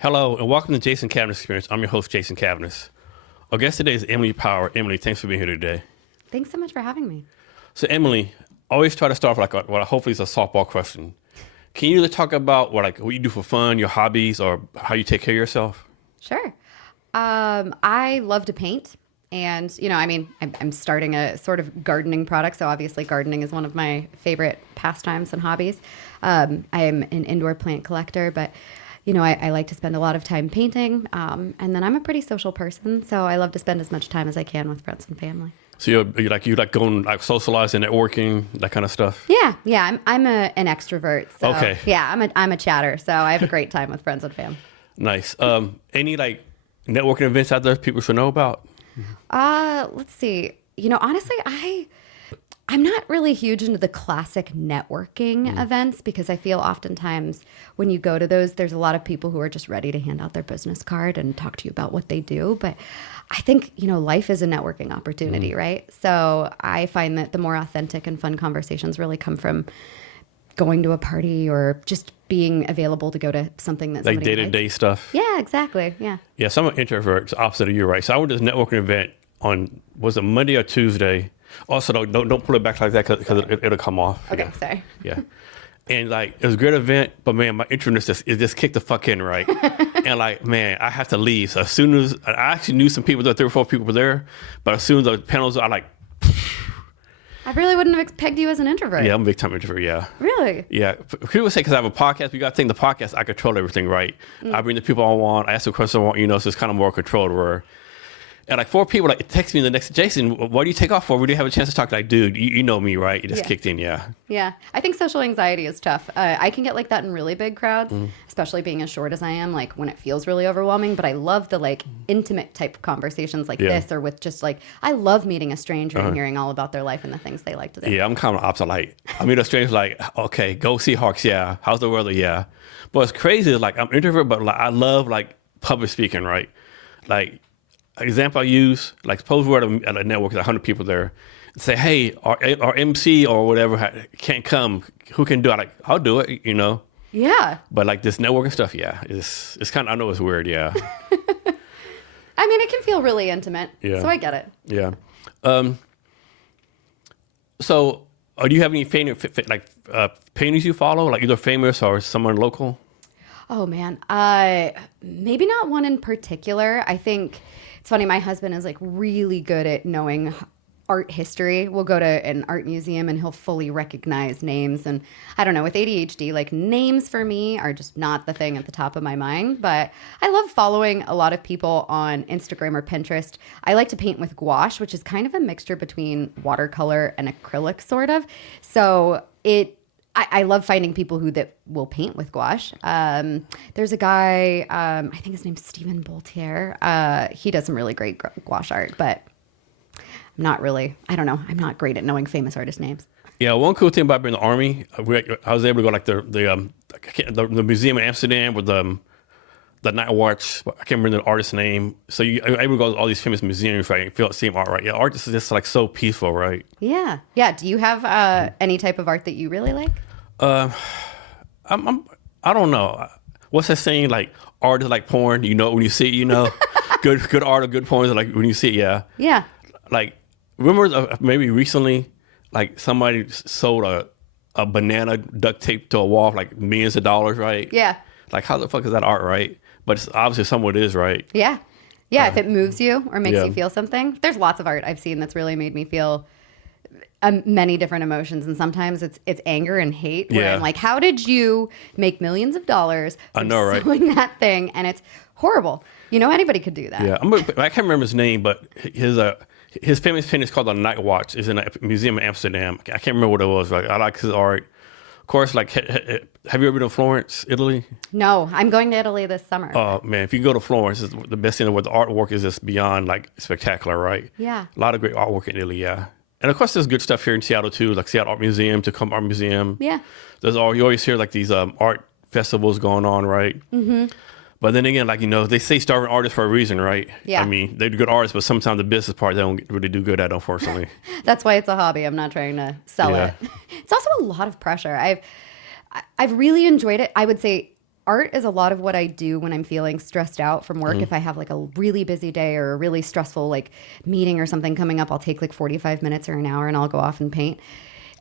Hello, and welcome to Jason Cavness Experience. I'm your host, Jason Cavness. Our guest today is Emily Power. Emily, thanks for being here today. Thanks so much for having me. So, Emily, I always try to start with what hopefully is a softball question. Can you talk about what you do for fun, your hobbies, or how you take care of yourself? Sure. I love to paint. And, I'm starting a sort of gardening product. So obviously gardening is one of my favorite pastimes and hobbies. I am an indoor plant collector, but I like to spend a lot of time painting. And then I'm a pretty social person. So I love to spend as much time as I can with friends and family. So you like going socializing, networking, that kind of stuff? Yeah. I'm an extrovert. So okay. Yeah, I'm a chatter. So I have a great time with friends and family. Nice. Any networking events out there people should know about? Let's see. Honestly, I'm not really huge into the classic networking events because I feel oftentimes when you go to those, there's a lot of people who are just ready to hand out their business card and talk to you about what they do. But I think, life is a networking opportunity, right? So I find that the more authentic and fun conversations really come from going to a party or just being available to go to something that's like day-to-day stuff. Yeah, exactly. Yeah. So I'm an introvert. It's opposite of you, right? So I went to this networking event on, was it Monday or Tuesday? Also, don't pull it back like that because it'll come off. Okay, sorry. Yeah. And it was a great event, but man, my introverness just kicked the fuck in, right? And man, I have to leave. So as soon as, I actually knew some people, there were 3 or 4 people were there, but as soon as the panels, I really wouldn't have pegged you as an introvert. Yeah, I'm a big time introvert, yeah. Really? Yeah. People say because I have a podcast, but you got to think the podcast, I control everything, right? I bring the people I want, I ask the questions I want, so it's kind of more controlled where. And 4 people text me the next, Jason, what do you take off for? We didn't have a chance to talk. Dude, you know me, right? It just kicked in, yeah. Yeah. I think social anxiety is tough. I can get like that in really big crowds, especially being as short as I am, when it feels really overwhelming. But I love the intimate type conversations like this or with just I love meeting a stranger and hearing all about their life and the things they like to do. Yeah, I'm kind of opposite. I meet a stranger okay, go Seahawks, yeah. How's the weather? Yeah. But it's crazy. I'm introvert, but I love public speaking, right? Example I use, suppose we're at a network, there's 100 people there, and say, hey, our MC or whatever can't come, who can do it? I'll do it, Yeah. But this networking stuff, yeah, it's kind of, I know it's weird, yeah. It can feel really intimate, so I get it. Yeah. So do you have any painters you follow, either famous or someone local? Oh, man. Maybe not one in particular. I think it's funny. My husband is really good at knowing art history. We'll go to an art museum and he'll fully recognize names. And I don't know, with ADHD, names for me are just not the thing at the top of my mind. But I love following a lot of people on Instagram or Pinterest. I like to paint with gouache, which is kind of a mixture between watercolor and acrylic, sort of. So I love finding people that will paint with gouache. There's a guy, I think his name's Stephen Boltier. He does some really great gouache art, but I'm not great at knowing famous artist names. Yeah, one cool thing about being in the Army, I was able to go the museum in Amsterdam with the Night Watch. I can't remember the artist's name. So you're able to go to all these famous museums, right? And feel the same art, right? Yeah, art is just so peaceful, right? Yeah. Yeah. Do you have any type of art that you really like? I don't know. What's that saying? Art is like porn. When you see it, good art or good porn is when you see it. Yeah. Yeah. Remember maybe recently, somebody sold a banana duct tape to a wall for millions of dollars, right? Yeah. How the fuck is that art, right? But it's obviously somewhat is, right? Yeah. Yeah. If it moves you or makes you feel something. There's lots of art I've seen that's really made me feel many different emotions, and sometimes it's anger and hate. Where I'm how did you make millions of dollars from selling that thing? And it's horrible. Anybody could do that. Yeah, I can't remember his name, but his famous painting is called The Night Watch. It's in a museum in Amsterdam. I can't remember what it was. I like his art. Of course, have you ever been to Florence, Italy? No, I'm going to Italy this summer. Oh man, if you go to Florence, it's the best thing where the artwork is just beyond spectacular, right? Yeah. A lot of great artwork in Italy, yeah. And of course, there's good stuff here in Seattle too, Seattle Art Museum, Tacoma Art Museum. Yeah. You always hear these art festivals going on, right? Mm-hmm. But then again, they say starving artists for a reason, right? Yeah. They're good artists, but sometimes the business part they don't really do good at, unfortunately. That's why it's a hobby. I'm not trying to sell it. It's also a lot of pressure. I've really enjoyed it. I would say art is a lot of what I do when I'm feeling stressed out from work. If I have like a really busy day or a really stressful like meeting or something coming up, I'll take like 45 minutes or an hour and I'll go off and paint.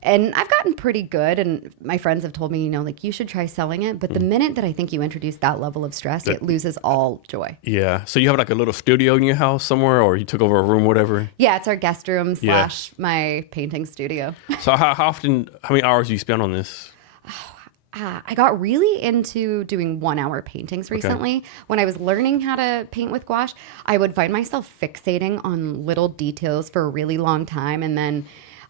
And I've gotten pretty good, and my friends have told me, you know, like you should try selling it. But the minute that I think you introduce that level of stress, it loses all joy. Yeah. So you have like a little studio in your house somewhere, or you took over a room, whatever? Yeah, it's our guest room / my painting studio. So how many hours do you spend on this? I got really into doing 1 hour paintings recently. When I was learning how to paint with gouache, I would find myself fixating on little details for a really long time, and then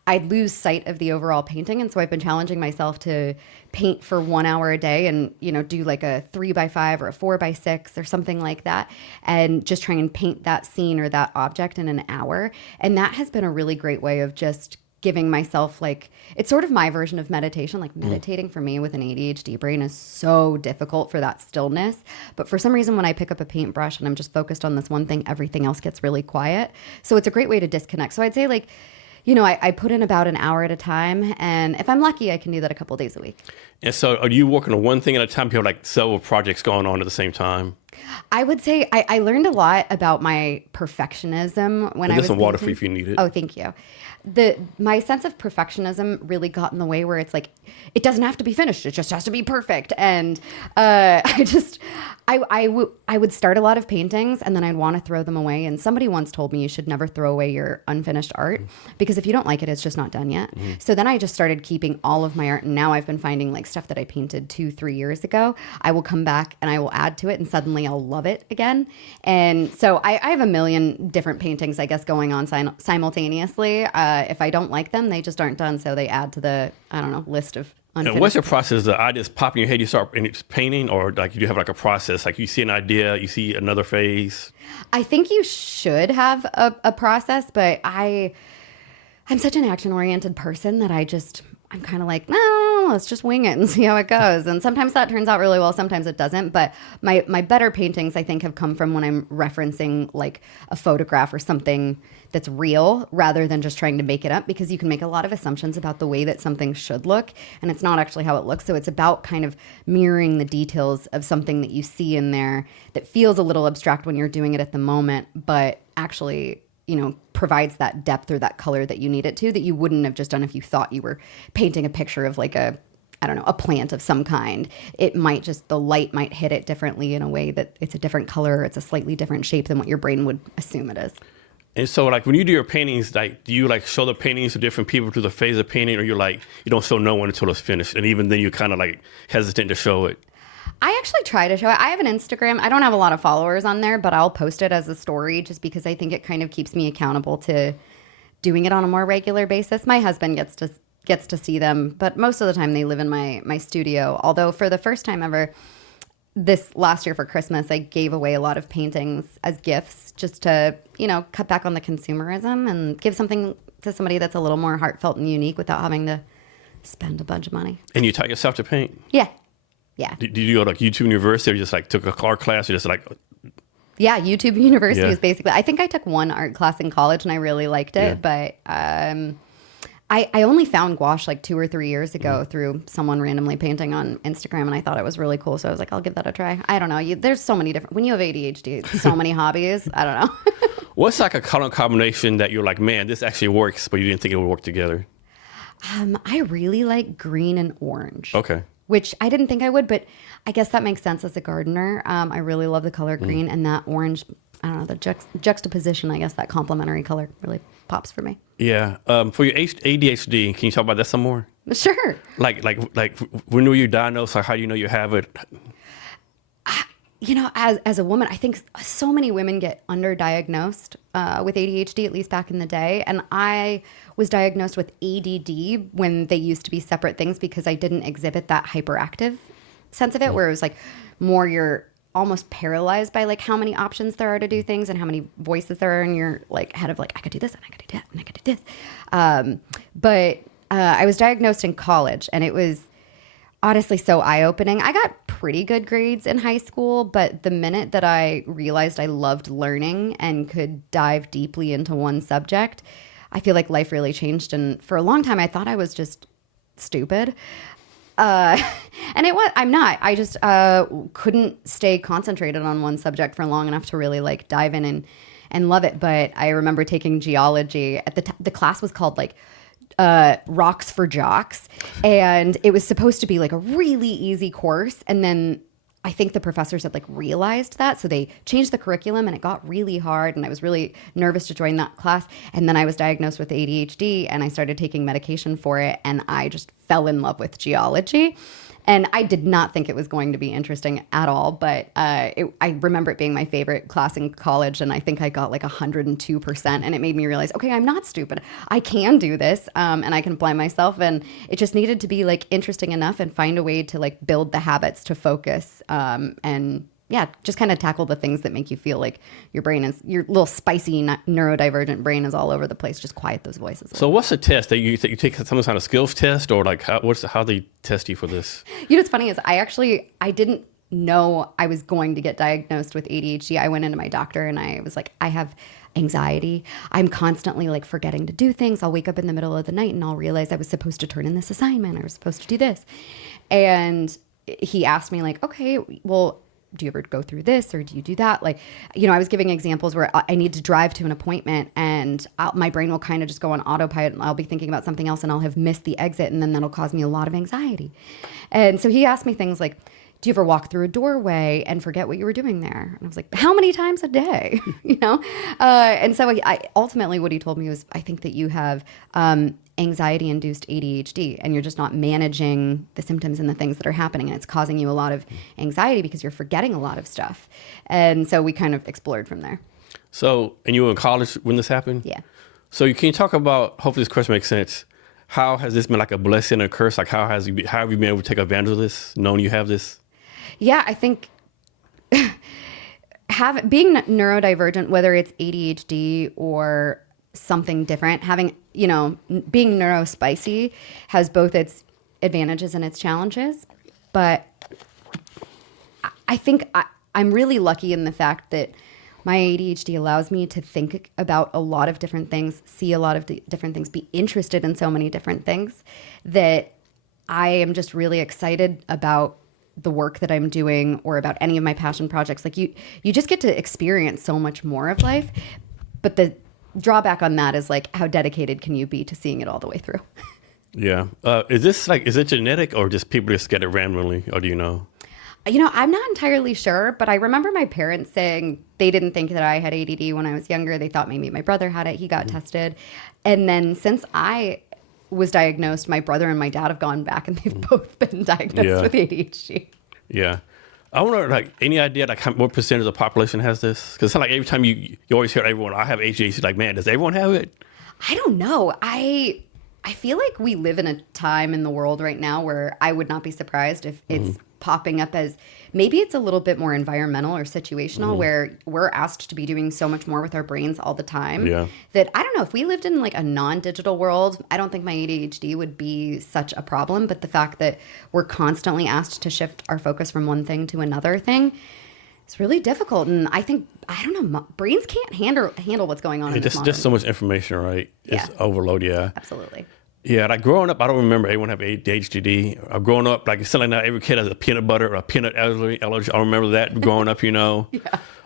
I'd lose sight of the overall painting. And so I've been challenging myself to paint for 1 hour a day and, you know, do like a 3x5 or a 4x6 or something like that. And just try and paint that scene or that object in an hour. And that has been a really great way of just giving myself like, it's sort of my version of meditation. Like meditating for me with an ADHD brain is so difficult for that stillness. But for some reason, when I pick up a paintbrush and I'm just focused on this one thing, everything else gets really quiet. So it's a great way to disconnect. So I'd say like, you know, I put in about an hour at a time. And if I'm lucky, I can do that a couple of days a week. And so are you working on one thing at a time? You have like several projects going on at the same time? I would say I learned a lot about my perfectionism when I was There's some water painting. for you if you need it. Oh, thank you. My sense of perfectionism really got in the way where it's like, it doesn't have to be finished. It just has to be perfect. And I would start a lot of paintings and then I'd want to throw them away. And somebody once told me you should never throw away your unfinished art because if you don't like it, it's just not done yet. So then I just started keeping all of my art. And now I've been finding like stuff that I painted 2-3 years ago. I will come back and I will add to it and suddenly I'll love it again. And so I have a million different paintings, I guess, going on simultaneously. If I don't like them, they just aren't done. So they add to the, I don't know, list of unfinished. And what's your process? The ideas pop in your head, you start painting, or like you have like a process? Like you see an idea, you see another phase? I think you should have a process, but I'm such an action-oriented person that I'm kind of like, no, let's just wing it and see how it goes. And sometimes that turns out really well, sometimes it doesn't. But my better paintings, I think, have come from when I'm referencing like a photograph or something that's real rather than just trying to make it up, because you can make a lot of assumptions about the way that something should look, and it's not actually how it looks. So it's about kind of mirroring the details of something that you see in there that feels a little abstract when you're doing it at the moment, but actually, you know, provides that depth or that color that you need it to, that you wouldn't have just done if you thought you were painting a picture of like a plant of some kind. It might just, the light might hit it differently in a way that it's a different color, or it's a slightly different shape than what your brain would assume it is. And so like when you do your paintings, like do you like show the paintings to different people through the phase of painting, or you're like, you don't show no one until it's finished? And even then you're kind of like hesitant to show it. I actually try to show it. I have an Instagram. I don't have a lot of followers on there, but I'll post it as a story just because I think it kind of keeps me accountable to doing it on a more regular basis. My husband gets to see them, but most of the time they live in my studio. Although for the first time ever, this last year for Christmas, I gave away a lot of paintings as gifts just to, you know, cut back on the consumerism and give something to somebody that's a little more heartfelt and unique without having to spend a bunch of money. And you taught yourself to paint? Yeah. Yeah. Did you go to like YouTube University, or just like took a art class, or just like... Yeah, YouTube University Yeah. is basically, I think I took one art class in college and I really liked it, but I only found gouache like 2 or 3 years ago through someone randomly painting on Instagram, and I thought it was really cool. So I was like, I'll give that a try. I don't know. There's so many different, when you have ADHD, so many hobbies. I don't know. What's like a color combination that you're like, man, this actually works, but you didn't think it would work together? I really like green and orange. Okay. Which I didn't think I would, but I guess that makes sense as a gardener. I really love the color green, and that orange, I don't know, the juxtaposition, I guess, that complementary color really pops for me. Yeah. For your ADHD, can you talk about that some more? Sure. Like when were you diagnosed? Like how do you know you have it? You know, as a woman, I think so many women get underdiagnosed with ADHD, at least back in the day. And I was diagnosed with ADD when they used to be separate things because I didn't exhibit that hyperactive sense of it, where it was like more you're almost paralyzed by like how many options there are to do things and how many voices there are in your like head of like, I could do this and I could do that and I could do this. But I was diagnosed in college, and it was honestly so eye-opening. I got pretty good grades in high school, but the minute that I realized I loved learning and could dive deeply into one subject, I feel like life really changed. And for a long time, I thought I was just stupid. And I'm not. I just couldn't stay concentrated on one subject for long enough to really like dive in and love it. But I remember taking geology at the class was called like Rocks for Jocks, and it was supposed to be like a really easy course, and then I think the professors had like realized that, so they changed the curriculum and it got really hard, and I was really nervous to join that class. And then I was diagnosed with ADHD and I started taking medication for it, and I just fell in love with geology. And I did not think it was going to be interesting at all, but I remember it being my favorite class in college, and I think I got like 102%, and it made me realize, okay, I'm not stupid. I can do this, and I can apply myself, and it just needed to be like interesting enough and find a way to like build the habits to focus, and yeah, just kind of tackle the things that make you feel like your little spicy neurodivergent brain is all over the place. Just quiet those voices. So what's the test that you take some kind of skills test, or like how they test you for this? You know what's funny is I didn't know I was going to get diagnosed with ADHD. I went into my doctor and I was like, I have anxiety. I'm constantly like forgetting to do things. I'll wake up in the middle of the night and I'll realize I was supposed to turn in this assignment. I was supposed to do this. And he asked me like, okay, well, do you ever go through this or do you do that? Like, you know, I was giving examples where I need to drive to an appointment and my brain will kind of just go on autopilot and I'll be thinking about something else and I'll have missed the exit, and then that'll cause me a lot of anxiety. And so he asked me things like, do you ever walk through a doorway and forget what you were doing there? And I was like, how many times a day? You know? And so I ultimately what he told me was, I think that you have anxiety-induced ADHD, and you're just not managing the symptoms and the things that are happening, and it's causing you a lot of anxiety because you're forgetting a lot of stuff. And so we kind of explored from there. So, and you were in college when this happened? Yeah. So can you talk about, hopefully this question makes sense, how has this been like a blessing or a curse? Like how have you been able to take advantage of this, knowing you have this? Yeah, I think being neurodivergent, whether it's ADHD or something different, being neurospicy has both its advantages and its challenges. But I think I'm really lucky in the fact that my ADHD allows me to think about a lot of different things, see a lot of different things, be interested in so many different things that I am just really excited about the work that I'm doing or about any of my passion projects. Like you just get to experience so much more of life. But the drawback on that is like, how dedicated can you be to seeing it all the way through? Yeah. Is it genetic or just people just get it randomly, or do you know? You know, I'm not entirely sure, but I remember my parents saying they didn't think that I had ADD when I was younger. They thought maybe my brother had it. He got tested. And then since I was diagnosed, my brother and my dad have gone back and they've both been diagnosed with ADHD. Yeah. I wonder, like, any idea, like, what percentage of the population has this? Because it's like every time you always hear everyone, I have ADHD, like, man, does everyone have it? I don't know. I feel like we live in a time in the world right now where I would not be surprised if it's popping up as maybe it's a little bit more environmental or situational, where we're asked to be doing so much more with our brains all the time that I don't know, if we lived in like a non-digital world, I don't think my ADHD would be such a problem. But the fact that we're constantly asked to shift our focus from one thing to another thing, it's really difficult. And I think, I don't know, brains can't handle what's going on in this just so much information, right? It's overload, Absolutely. Yeah, like growing up, I don't remember anyone have ADHD. Growing up, like it's like now every kid has a peanut butter or a peanut allergy. I remember that growing up, you know.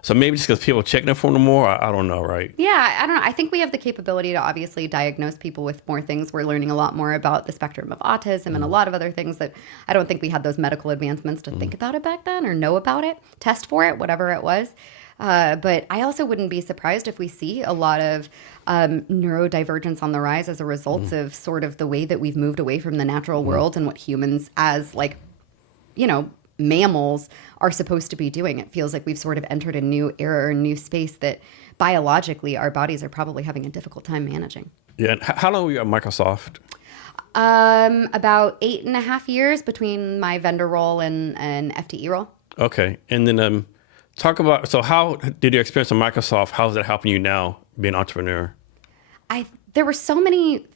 So maybe just because people are checking it for them more, I don't know, right? Yeah, I don't know. I think we have the capability to obviously diagnose people with more things. We're learning a lot more about the spectrum of autism and a lot of other things that I don't think we had those medical advancements to think about it back then or know about it, test for it, whatever it was. But I also wouldn't be surprised if we see a lot of neurodivergence on the rise as a result of sort of the way that we've moved away from the natural world and what humans as, like, you know, mammals are supposed to be doing. It feels like we've sort of entered a new era or a new space that biologically our bodies are probably having a difficult time managing. Yeah. And how long were you at Microsoft? About 8.5 years between my vendor role and an FTE role. Okay. And then talk about, so how did your experience at Microsoft, how is that helping you now being an entrepreneur? There were so many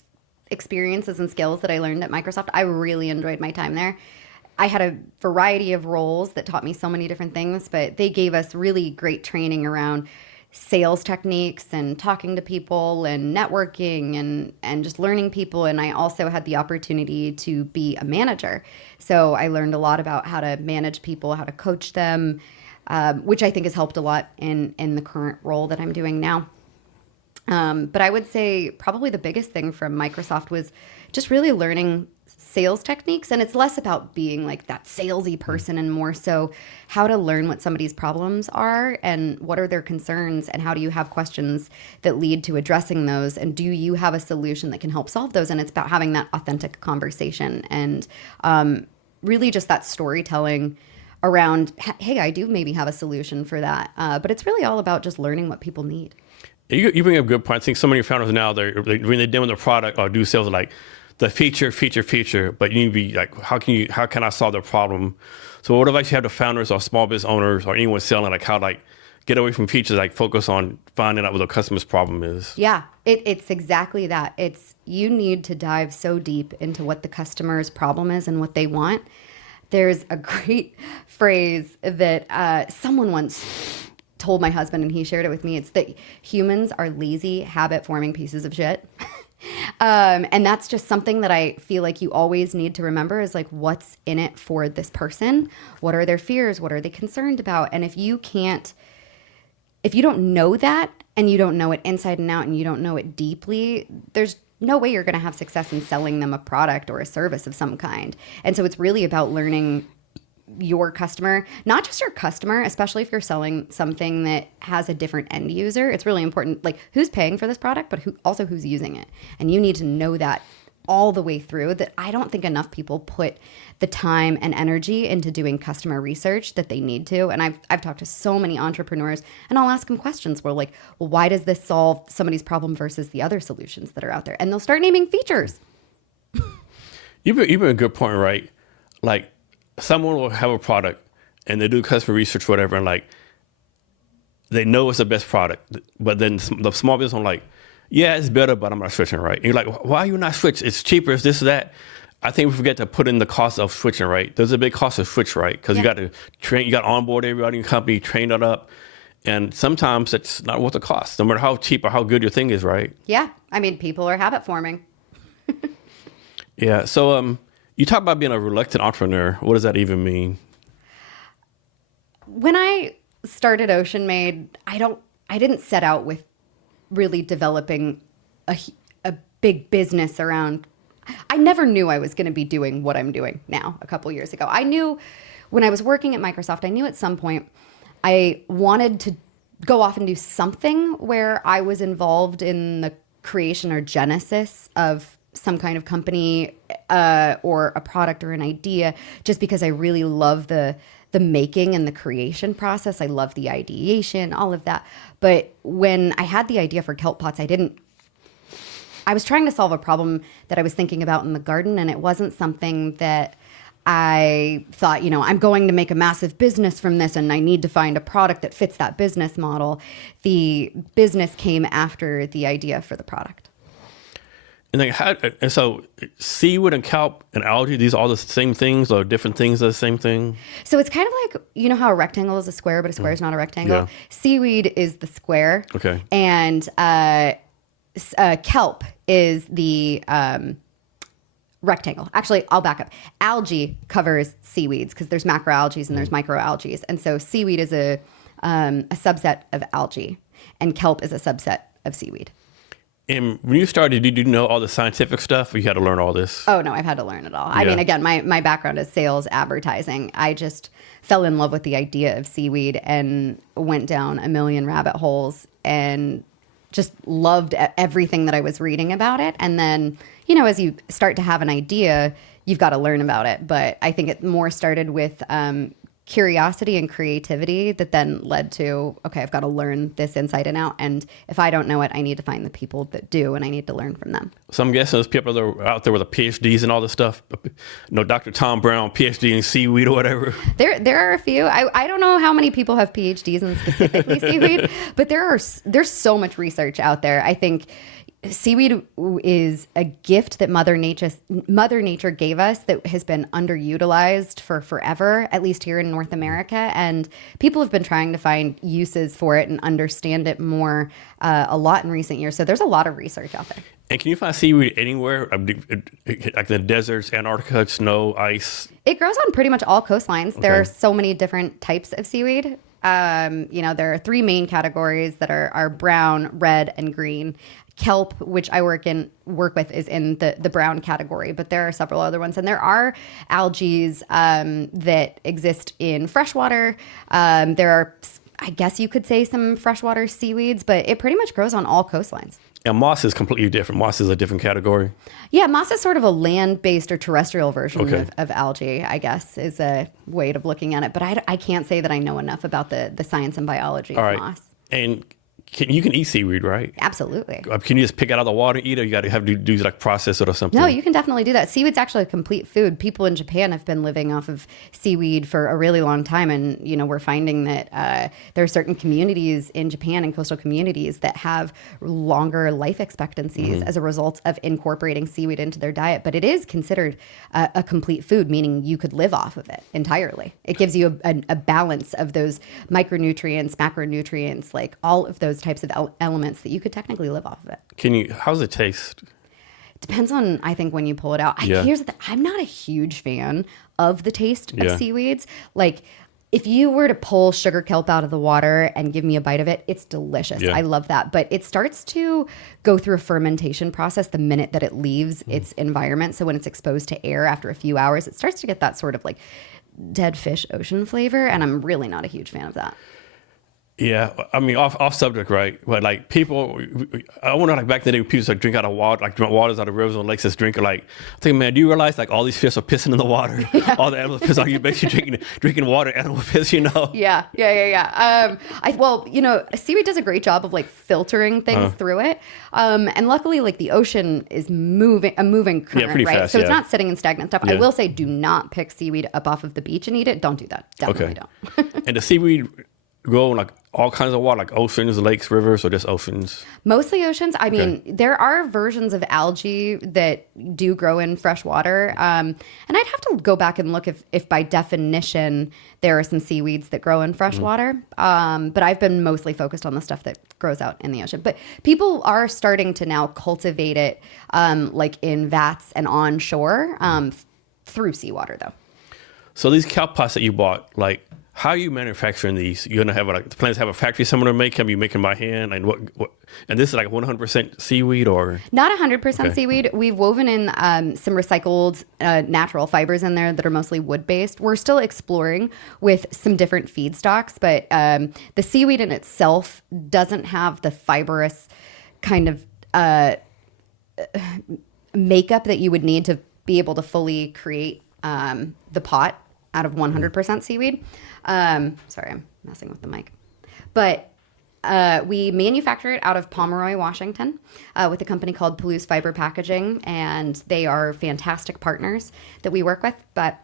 experiences and skills that I learned at Microsoft. I really enjoyed my time there. I had a variety of roles that taught me so many different things, but they gave us really great training around sales techniques and talking to people and networking and just learning people. And I also had the opportunity to be a manager. So I learned a lot about how to manage people, how to coach them, which I think has helped a lot in the current role that I'm doing now. But I would say probably the biggest thing from Microsoft was just really learning sales techniques. And it's less about being like that salesy person and more so how to learn what somebody's problems are and what are their concerns and how do you have questions that lead to addressing those. And do you have a solution that can help solve those? And it's about having that authentic conversation and really just that storytelling around, hey, I do maybe have a solution for that. But it's really all about just learning what people need. You bring up a good point. I think so many founders now, when they demo the product or do sales, like the feature, but you need to be like, how can I solve the problem? So what advice you have to founders or small business owners or anyone selling, like how like get away from features, like focus on finding out what the customer's problem is? Yeah, it's exactly that. You need to dive so deep into what the customer's problem is and what they want. There's a great phrase that someone once told my husband, and he shared it with me. It's that humans are lazy, habit-forming pieces of shit. And that's just something that I feel like you always need to remember is like, what's in it for this person? What are their fears? What are they concerned about? And if you don't know that and you don't know it inside and out and you don't know it deeply, there's no way you're going to have success in selling them a product or a service of some kind. And so it's really about learning your customer, not just your customer, especially if you're selling something that has a different end user. It's really important, like who's paying for this product, but also who's using it. And you need to know that all the way through. That I don't think enough people put the time and energy into doing customer research that they need to. And I've talked to so many entrepreneurs and I'll ask them questions where like, well, why does this solve somebody's problem versus the other solutions that are out there? And they'll start naming features. You bring a good point, right? Like, someone will have a product and they do customer research, whatever, and like they know it's the best product, but then the small business are like, yeah, it's better, but I'm not switching, right? And you're like, why are you not switch? It's cheaper, it's this, that. I think we forget to put in the cost of switching, right? There's a big cost of switch, right? Because you got to train, you got to onboard everybody in your company, train it up. And sometimes it's not worth the cost, no matter how cheap or how good your thing is, right? Yeah. I mean, people are habit forming. Yeah. So, you talk about being a reluctant entrepreneur. What does that even mean? When I started Ocean Made, I didn't set out with really developing a big business around. I never knew I was going to be doing what I'm doing now a couple years ago. I knew when I was working at Microsoft, I knew at some point I wanted to go off and do something where I was involved in the creation or genesis of some kind of company or a product or an idea, just because I really love the making and the creation process. I love the ideation, all of that. But when I had the idea for Kelp Pots, I was trying to solve a problem that I was thinking about in the garden, and it wasn't something that I thought, I'm going to make a massive business from this and I need to find a product that fits that business model. The business came after the idea for the product. And so seaweed and kelp and algae, these are all the same things or different things are the same thing? So it's kind of like, how a rectangle is a square, but a square is not a rectangle. Yeah. Seaweed is the square. Okay. And kelp is the rectangle. Actually, I'll back up. Algae covers seaweeds because there's macroalgae and there's microalgae. And so seaweed is a subset of algae and kelp is a subset of seaweed. And when you started, did you know all the scientific stuff or you had to learn all this? Oh, no, I've had to learn it all. I mean, again, my background is sales, advertising. I just fell in love with the idea of seaweed and went down a million rabbit holes and just loved everything that I was reading about it. And then, as you start to have an idea, you've got to learn about it. But I think it more started with curiosity and creativity that then led to, okay, I've got to learn this inside and out. And if I don't know it, I need to find the people that do, and I need to learn from them. So I'm guessing there's people that are out there with the PhDs and all this stuff. Dr. Tom Brown, PhD in seaweed or whatever. There are a few. I don't know how many people have PhDs in specifically seaweed, but there's so much research out there. I think seaweed is a gift that Mother Nature gave us that has been underutilized for forever, at least here in North America. And people have been trying to find uses for it and understand it more a lot in recent years. So there's a lot of research out there. And can you find seaweed anywhere? Like the deserts, Antarctica, snow, ice? It grows on pretty much all coastlines. Okay. There are so many different types of seaweed. There are 3 main categories that are brown, red, and green. Kelp, which I work with, is in the brown category, but there are several other ones. And there are algae that exist in freshwater. There are, I guess you could say, some freshwater seaweeds, but it pretty much grows on all coastlines. And moss is completely different. Moss is a different category. Yeah, moss is sort of a land-based or terrestrial version of algae, I guess, is a way of looking at it. But I can't say that I know enough about the science and biology of moss. And you can eat seaweed, right? Absolutely. Can you just pick it out of the water and eat it? Or you got to have to do like process it or something? No, you can definitely do that. Seaweed's actually a complete food. People in Japan have been living off of seaweed for a really long time. And, we're finding that there are certain communities in Japan and coastal communities that have longer life expectancies as a result of incorporating seaweed into their diet. But it is considered a complete food, meaning you could live off of it entirely. It gives you a balance of those micronutrients, macronutrients, like all of those types of elements that you could technically live off of it. How's it taste? Depends on, I think, when you pull it out. Here's the thing. I'm not a huge fan of the taste of seaweeds. Like, if you were to pull sugar kelp out of the water and give me a bite of it, it's delicious. I love that. But it starts to go through a fermentation process the minute that it leaves its environment. So when it's exposed to air after a few hours, it starts to get that sort of like dead fish ocean flavor. And I'm really not a huge fan of that. Yeah, I mean, off subject, right? But like people, I wonder, like back in the day, people used to drink out of water, like drink waters out of rivers and lakes, just drink. Like, I think, man, do you realize like all these fish are pissing in the water? Yeah. All the animals piss on you, basically drinking water, animal piss, Yeah. Seaweed does a great job of like filtering things through it. And luckily, like the ocean is a moving current, right? Fast, so it's not sitting in stagnant stuff. I will say, do not pick seaweed up off of the beach and eat it. Don't do that. Definitely don't. And the seaweed grow in like all kinds of water, like oceans, lakes, rivers, or just oceans? Mostly oceans. I mean, there are versions of algae that do grow in fresh water. And I'd have to go back and look if by definition there are some seaweeds that grow in fresh water. But I've been mostly focused on the stuff that grows out in the ocean. But people are starting to now cultivate it like in vats and onshore through seawater, though. So these kelp pots that you bought, like, how are you manufacturing these? You're gonna have the plans to have a factory someone to make them? You make them by hand? And what? And this is like 100% seaweed, or not 100% seaweed? We've woven in some recycled natural fibers in there that are mostly wood based. We're still exploring with some different feedstocks, but the seaweed in itself doesn't have the fibrous kind of makeup that you would need to be able to fully create the pot out of 100% seaweed. Sorry, I'm messing with the mic. But we manufacture it out of Pomeroy, Washington, with a company called Palouse Fiber Packaging, and they are fantastic partners that we work with. But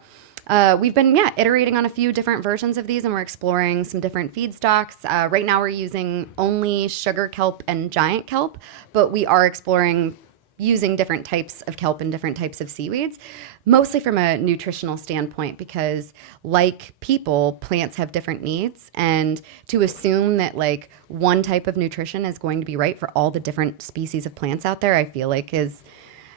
we've been, iterating on a few different versions of these, and we're exploring some different feedstocks. Right now we're using only sugar kelp and giant kelp, but we are exploring using different types of kelp and different types of seaweeds, mostly from a nutritional standpoint, because like people, plants have different needs. And to assume that like one type of nutrition is going to be right for all the different species of plants out there, I feel like is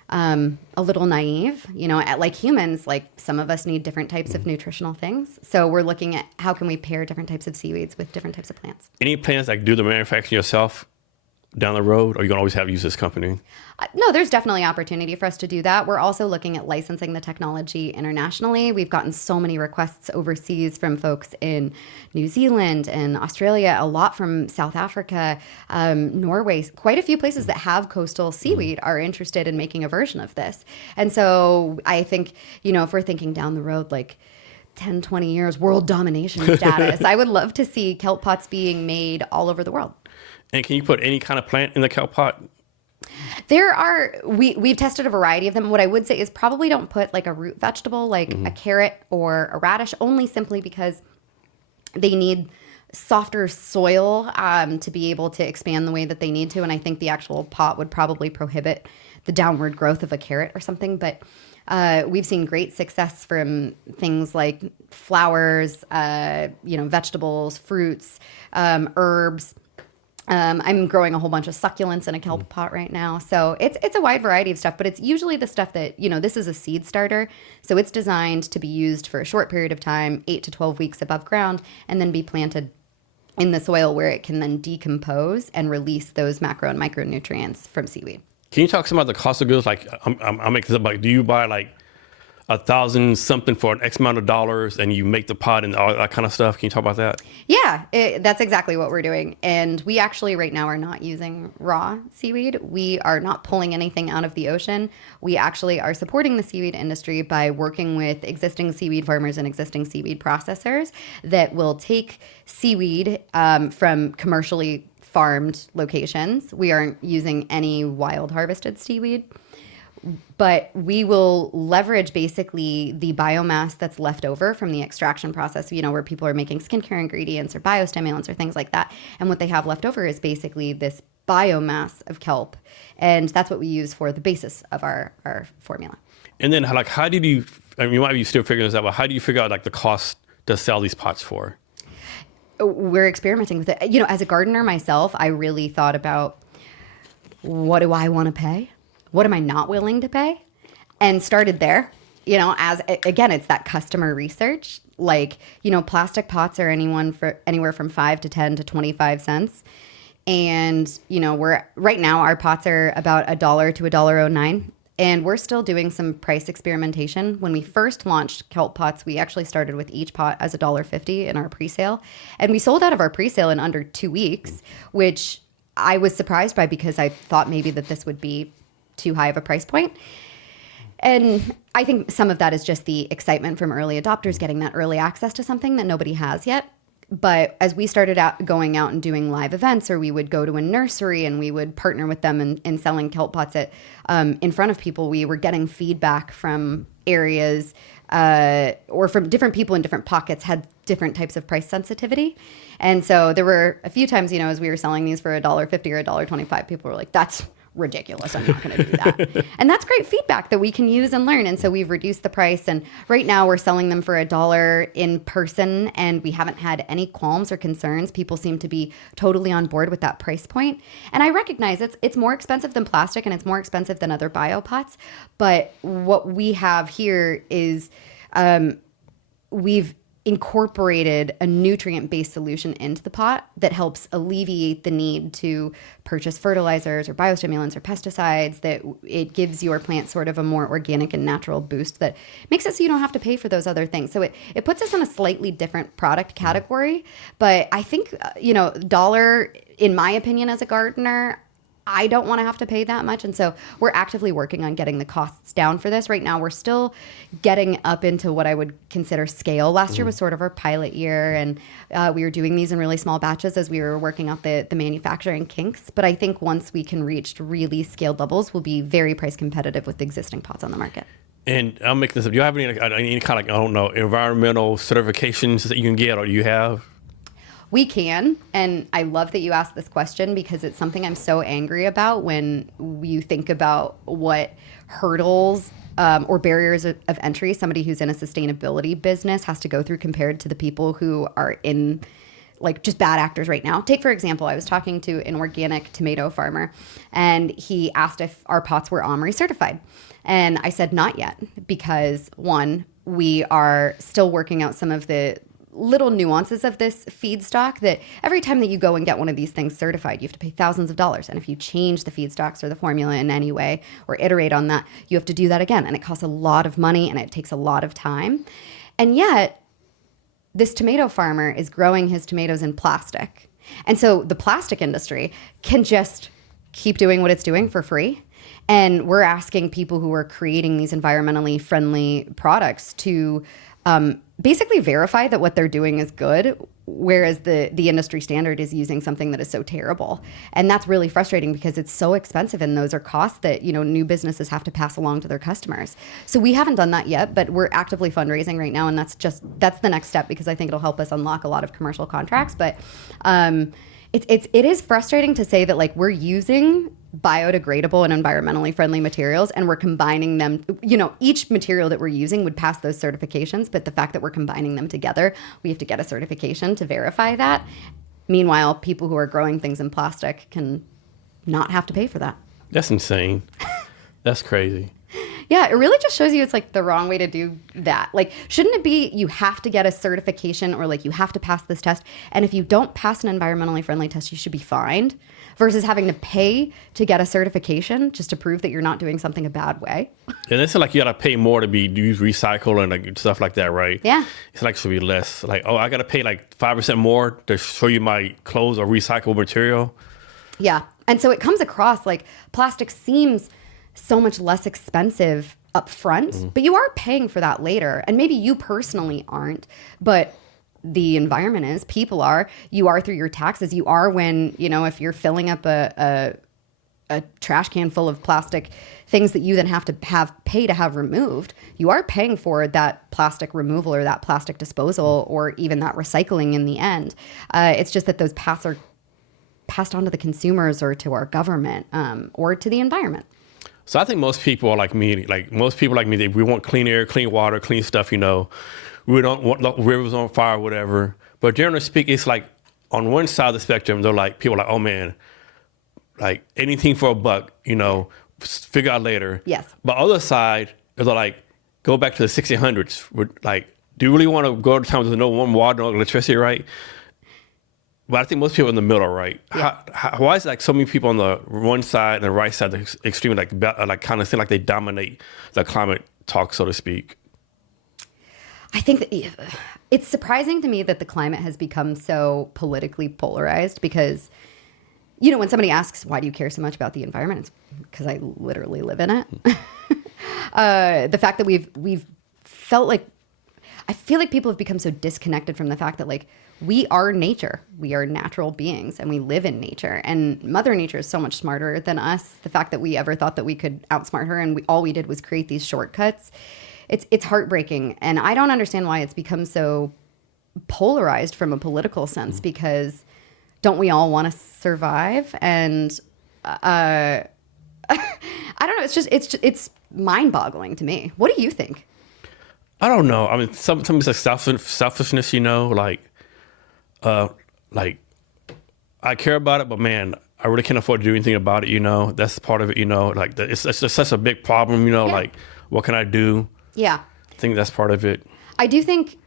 a little naive. Like humans, like some of us need different types of nutritional things. So we're looking at how can we pair different types of seaweeds with different types of plants. Any plans like do the manufacturing yourself down the road, or you're gonna always have use this company? No, there's definitely opportunity for us to do that. We're also looking at licensing the technology internationally. We've gotten so many requests overseas from folks in New Zealand and Australia, a lot from South Africa, Norway. Quite a few places that have coastal seaweed are interested in making a version of this. And so I think, if we're thinking down the road, like 10, 20 years, world domination status, I would love to see kelp pots being made all over the world. And can you put any kind of plant in the kelp pot? We've tested a variety of them. What I would say is probably don't put like a root vegetable, like a carrot or a radish, only simply because they need softer soil to be able to expand the way that they need to. And I think the actual pot would probably prohibit the downward growth of a carrot or something. But we've seen great success from things like flowers, vegetables, fruits, herbs. I'm growing a whole bunch of succulents in a kelp pot right now. So it's a wide variety of stuff, but it's usually the stuff that, this is a seed starter. So it's designed to be used for a short period of time, 8 to 12 weeks above ground, and then be planted in the soil where it can then decompose and release those macro and micronutrients from seaweed. Can you talk some about the cost of goods? Like, I'm making this up. Like, do you buy like 1,000 something for an X amount of dollars and you make the pot and all that kind of stuff? Can you talk about that? Yeah, that's exactly what we're doing. And we actually right now are not using raw seaweed. We are not pulling anything out of the ocean. We actually are supporting the seaweed industry by working with existing seaweed farmers and existing seaweed processors that will take seaweed from commercially farmed locations. We aren't using any wild harvested seaweed. But we will leverage basically the biomass that's left over from the extraction process, where people are making skincare ingredients or biostimulants or things like that. And what they have left over is basically this biomass of kelp. And that's what we use for the basis of our formula. And then how did you, you might be still figuring this out, but how do you figure out like the cost to sell these pots for? We're experimenting with it. As a gardener myself, I really thought about, what do I want to pay? What am I not willing to pay? And started there, as again, it's that customer research. Like, plastic pots are anywhere from 5 to 10 to 25 cents. And, we're right now our pots are about $1 to $1.09. And we're still doing some price experimentation. When we first launched Kelp Pots, we actually started with each pot as $1.50 in our pre-sale. And we sold out of our pre-sale in under 2 weeks, which I was surprised by because I thought maybe that this would be too high of a price point. And I think some of that is just the excitement from early adopters getting that early access to something that nobody has yet. But as we started going out and doing live events, or we would go to a nursery and we would partner with them in selling kelp pots in front of people, we were getting feedback from areas or from different people in different pockets had different types of price sensitivity. And so there were a few times, as we were selling these for $1.50 or $1.25, people were like, that's ridiculous. I'm not going to do that. And that's great feedback that we can use and learn. And so we've reduced the price. And right now we're selling them for $1 in person. And we haven't had any qualms or concerns. People seem to be totally on board with that price point. And I recognize it's more expensive than plastic and it's more expensive than other biopots. But what we have here is we've incorporated a nutrient-based solution into the pot that helps alleviate the need to purchase fertilizers or biostimulants or pesticides, that it gives your plant sort of a more organic and natural boost that makes it so you don't have to pay for those other things. So it puts us in a slightly different product category. But I think, dollar, in my opinion, as a gardener, I don't want to have to pay that much. And so we're actively working on getting the costs down for this. Right now, we're still getting up into what I would consider scale. Last year was sort of our pilot year, and we were doing these in really small batches as we were working out the manufacturing kinks. But I think once we can reach really scaled levels, we'll be very price competitive with existing pots on the market. And I'll make this up. Do you have any kind of, environmental certifications that you can get, or do you have? We can, and I love that you asked this question because it's something I'm so angry about when you think about what hurdles or barriers of entry somebody who's in a sustainability business has to go through compared to the people who are in just bad actors right now. Take, for example, I was talking to an organic tomato farmer, and he asked if our pots were OMRI certified. And I said, not yet, because one, we are still working out some of the little nuances of this feedstock that every time that you go and get one of these things certified, you have to pay thousands of dollars. And if you change the feedstocks or the formula in any way or iterate on that, you have to do that again. And it costs a lot of money and it takes a lot of time. And yet this tomato farmer is growing his tomatoes in plastic. And so the plastic industry can just keep doing what it's doing for free. And we're asking people who are creating these environmentally friendly products to basically verify that what they're doing is good whereas the industry standard is using something that is so terrible. And that's really frustrating because it's so expensive, and those are costs that, you know, new businesses have to pass along to their customers. So we haven't done that yet, but we're actively fundraising right now, and that's the next step, because I think it'll help us unlock a lot of commercial contracts. But it is frustrating to say that, like, we're using biodegradable and environmentally friendly materials and we're combining them. You know, each material that we're using would pass those certifications, but the fact that we're combining them together, we have to get a certification to verify that. Meanwhile, people who are growing things in plastic can not have to pay for that. That's insane. That's crazy. Yeah, it really just shows you it's like the wrong way to do that. Like, shouldn't it be you have to get a certification, or like you have to pass this test, and if you don't pass an environmentally friendly test, you should be fined, versus having to pay to get a certification just to prove that you're not doing something a bad way? And it's like you gotta pay more to be used recycle and like stuff like that, right? Yeah. It's like should be less. Like, oh, I gotta pay like 5% more to show you my clothes are recyclable material. Yeah. And so it comes across like plastic seems so much less expensive up front, but you are paying for that later. And maybe you personally aren't, but the environment is, people are, you are through your taxes. You are when, you know, if you're filling up a trash can full of plastic things that you then have to pay to have removed, you are paying for that plastic removal or that plastic disposal or even that recycling in the end. It's just that those paths are passed on to the consumers or to our government or to the environment. So I think most people are like me. Like most people like me, we want clean air, clean water, clean stuff. You know, we don't want rivers on fire, or whatever. But generally speaking, it's like on one side of the spectrum, they're like people are like, oh man, like anything for a buck. You know, figure out later. Yes. But other side, they're like, go back to the 1600s. We're like, do you really want to go to times with no warm water, no electricity, right? But I think most people are in the middle, right? Yeah. Why is it like so many people on the one side and the right side, the extreme, like kind of seem like they dominate the climate talk, so to speak? I think that it's surprising to me that the climate has become so politically polarized because, you know, when somebody asks, why do you care so much about the environment? It's because I literally live in it. The fact that we've felt like, I feel like people have become so disconnected from the fact that, like, we are nature. We are natural beings and we live in nature. And Mother Nature is so much smarter than us. The fact that we ever thought that we could outsmart her and all we did was create these shortcuts, it's heartbreaking. And I don't understand why it's become so polarized from a political sense, because don't we all want to survive? And I don't know. It's mind-boggling to me. What do you think? I don't know. I mean, sometimes it's like selfishness, you know, like I care about it, but man, I really can't afford to do anything about it. You know, that's part of it. You know, like it's just such a big problem. You know, like what can I do? Yeah, I think that's part of it. I do think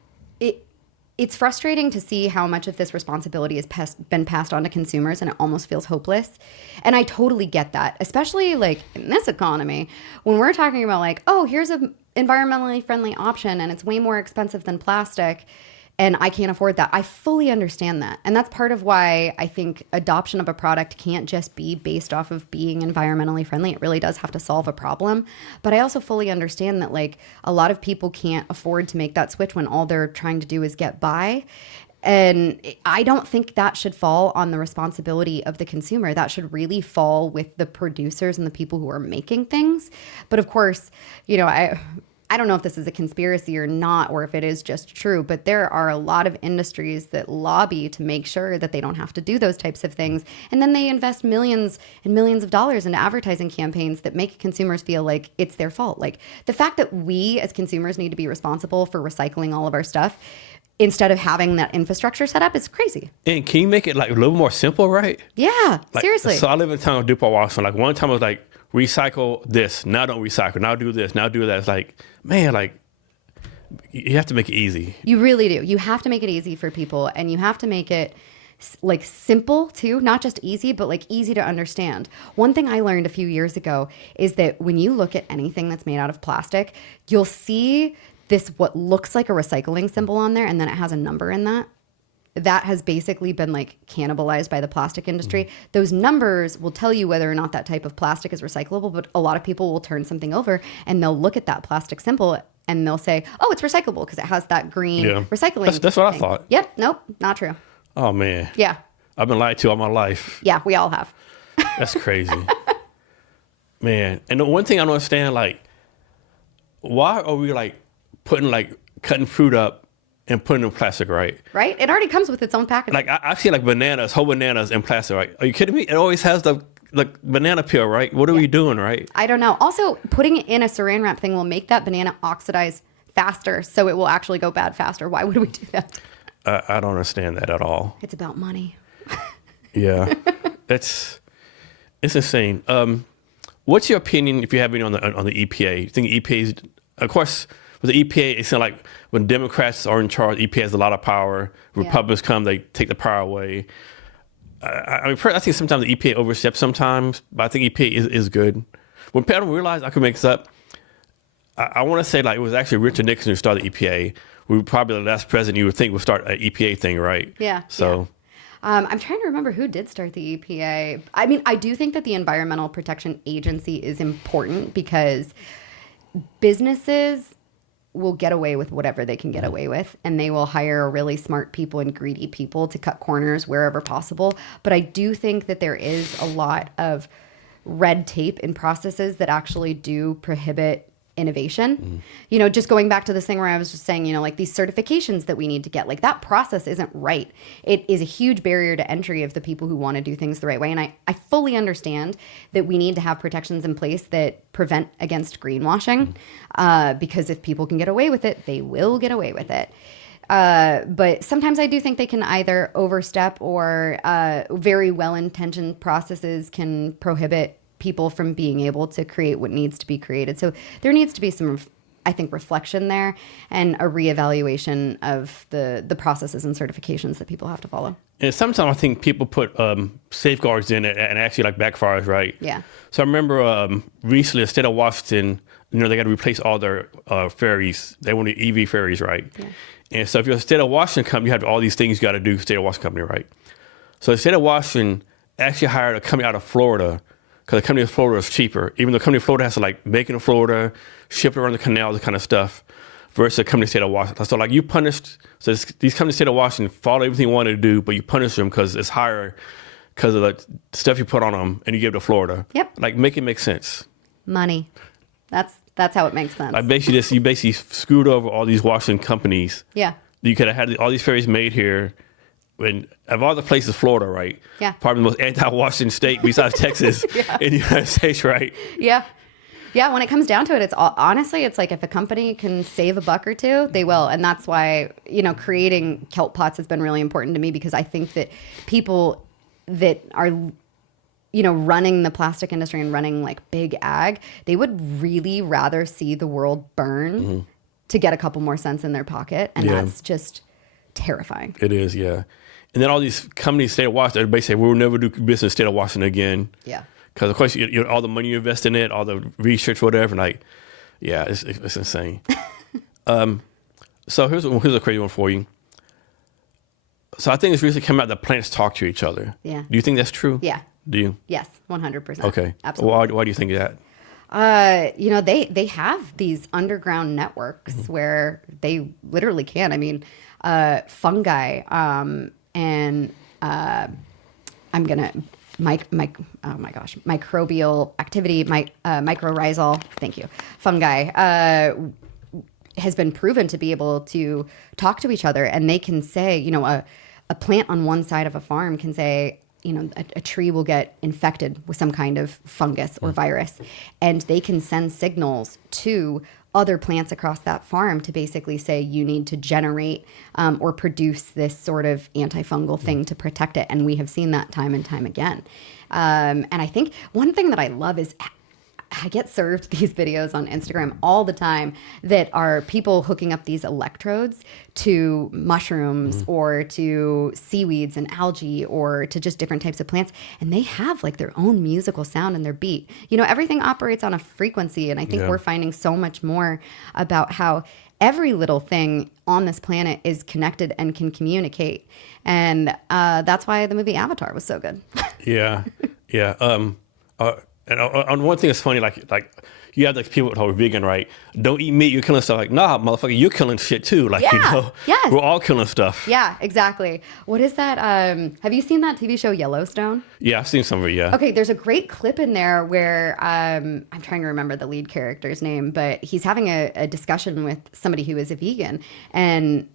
it's frustrating to see how much of this responsibility has been passed on to consumers, and it almost feels hopeless. And I totally get that, especially like in this economy, when we're talking about like, oh, here's a environmentally friendly option and it's way more expensive than plastic and I can't afford that. I fully understand that. And that's part of why I think adoption of a product can't just be based off of being environmentally friendly. It really does have to solve a problem. But I also fully understand that, like, a lot of people can't afford to make that switch when all they're trying to do is get by. And I don't think that should fall on the responsibility of the consumer. That should really fall with the producers and the people who are making things. But of course, you know, I don't know if this is a conspiracy or not, or if it is just true, but there are a lot of industries that lobby to make sure that they don't have to do those types of things. And then they invest millions and millions of dollars into advertising campaigns that make consumers feel like it's their fault. Like, the fact that we as consumers need to be responsible for recycling all of our stuff instead of having that infrastructure set up is crazy. And can you make it like a little more simple, right? Yeah, like, seriously. So I live in a town of Dupont, Washington. Like, one time I was like, recycle this, now don't recycle, now do this, now do that. It's like, man, like, you have to make it easy. You really do. You have to make it easy for people, and you have to make it like simple too, not just easy, but like easy to understand. One thing I learned a few years ago is that when you look at anything that's made out of plastic, you'll see this what looks like a recycling symbol on there, and then it has a number in that. That has basically been like cannibalized by the plastic industry. Mm-hmm. Those numbers will tell you whether or not that type of plastic is recyclable, but a lot of people will turn something over and they'll look at that plastic symbol and they'll say, oh, it's recyclable because it has that green recycling. That's what thing. I thought. Yep. Nope. Not true. Oh, man. Yeah. I've been lied to all my life. Yeah, we all have. That's crazy. Man. And the one thing I don't understand, like, why are we, like, cutting fruit up and putting it in plastic, right? Right? It already comes with its own packaging. Like, I see, like, whole bananas in plastic, right? Are you kidding me? It always has the banana peel, right? What are we doing, right? I don't know. Also, putting it in a saran wrap thing will make that banana oxidize faster, so it will actually go bad faster. Why would we do that? I don't understand that at all. It's about money. Yeah. It's insane. What's your opinion, if you have any, on the EPA? You think EPA's, of course, with the EPA, it's like when Democrats are in charge, EPA has a lot of power. Republicans come, they take the power away. I think sometimes the EPA oversteps sometimes, but I think EPA is good. When people realize, I could make this up, I want to say, like, it was actually Richard Nixon who started EPA. We were probably the last president you would think would start an EPA thing, right? Yeah. So. Yeah. I'm trying to remember who did start the EPA. I mean, I do think that the Environmental Protection Agency is important because businesses will get away with whatever they can get away with, and they will hire really smart people and greedy people to cut corners wherever possible. But I do think that there is a lot of red tape in processes that actually do prohibit innovation. You know, just going back to this thing where I was just saying, you know, like these certifications that we need to get, like that process isn't right. It is a huge barrier to entry of the people who want to do things the right way. And I fully understand that we need to have protections in place that prevent against greenwashing, because if people can get away with it, they will get away with it. But sometimes I do think they can either overstep, or very well-intentioned processes can prohibit people from being able to create what needs to be created. So there needs to be some, I think, reflection there and a reevaluation of the processes and certifications that people have to follow. And sometimes I think people put safeguards in it and actually like backfires, right? Yeah. So I remember recently the state of Washington, you know, they got to replace all their ferries. They want the EV ferries, right? Yeah. And so if you're a state of Washington company, you have all these things you got to do, state of Washington company, right? So the state of Washington actually hired a company out of Florida, because the company in Florida is cheaper. Even though the company in Florida has to like make it in Florida, ship it around the canals, that kind of stuff, versus the company in the state of Washington. So like you punished, so these companies in the state of Washington follow everything you wanted to do, but you punish them because it's higher because of the stuff you put on them, and you give it to Florida. Yep. Like, make it make sense. Money. That's how it makes sense. Like you basically screwed over all these Washington companies. Yeah. You could have had all these ferries made here. And of all the places, Florida, right? Yeah. Probably the most anti-Washington state besides Texas in the United States, right? Yeah. Yeah, when it comes down to it, honestly, it's like if a company can save a buck or two, they will. And that's why, you know, creating Kelp Pots has been really important to me, because I think that people that are, you know, running the plastic industry and running like big ag, they would really rather see the world burn to get a couple more cents in their pocket. And that's just terrifying. It is, yeah. And then all these companies, state of Washington, everybody say, we'll never do business in the state of Washington again. Yeah. Because, of course, you know, all the money you invest in it, all the research, whatever, like, yeah, it's insane. So here's a crazy one for you. So I think it's recently come out that plants talk to each other. Yeah. Do you think that's true? Yeah. Do you? Yes, 100%. Okay. Absolutely. Why do you think that? You know, they have these underground networks where they literally can. I mean, fungi and I'm gonna microbial activity, mycorrhizal. Thank you. Fungi has been proven to be able to talk to each other, and they can say, you know, a plant on one side of a farm can say, you know, a tree will get infected with some kind of fungus or virus, and they can send signals to other plants across that farm to basically say, you need to generate or produce this sort of antifungal thing to protect it. And we have seen that time and time again. And I think one thing that I love is I get served these videos on Instagram all the time that are people hooking up these electrodes to mushrooms or to seaweeds and algae or to just different types of plants. And they have like their own musical sound and their beat. You know, everything operates on a frequency. And I think we're finding so much more about how every little thing on this planet is connected and can communicate. And that's why the movie Avatar was so good. Yeah. Yeah. And on one thing that's funny, like you have like people who are vegan, right? Don't eat meat, you're killing stuff. Like, nah, motherfucker, you're killing shit too. Like, Yes. we're all killing stuff. Yeah, exactly. What is that? Have you seen that TV show Yellowstone? Yeah, I've seen some of it, yeah. Okay, there's a great clip in there where I'm trying to remember the lead character's name, but he's having a discussion with somebody who is a vegan, and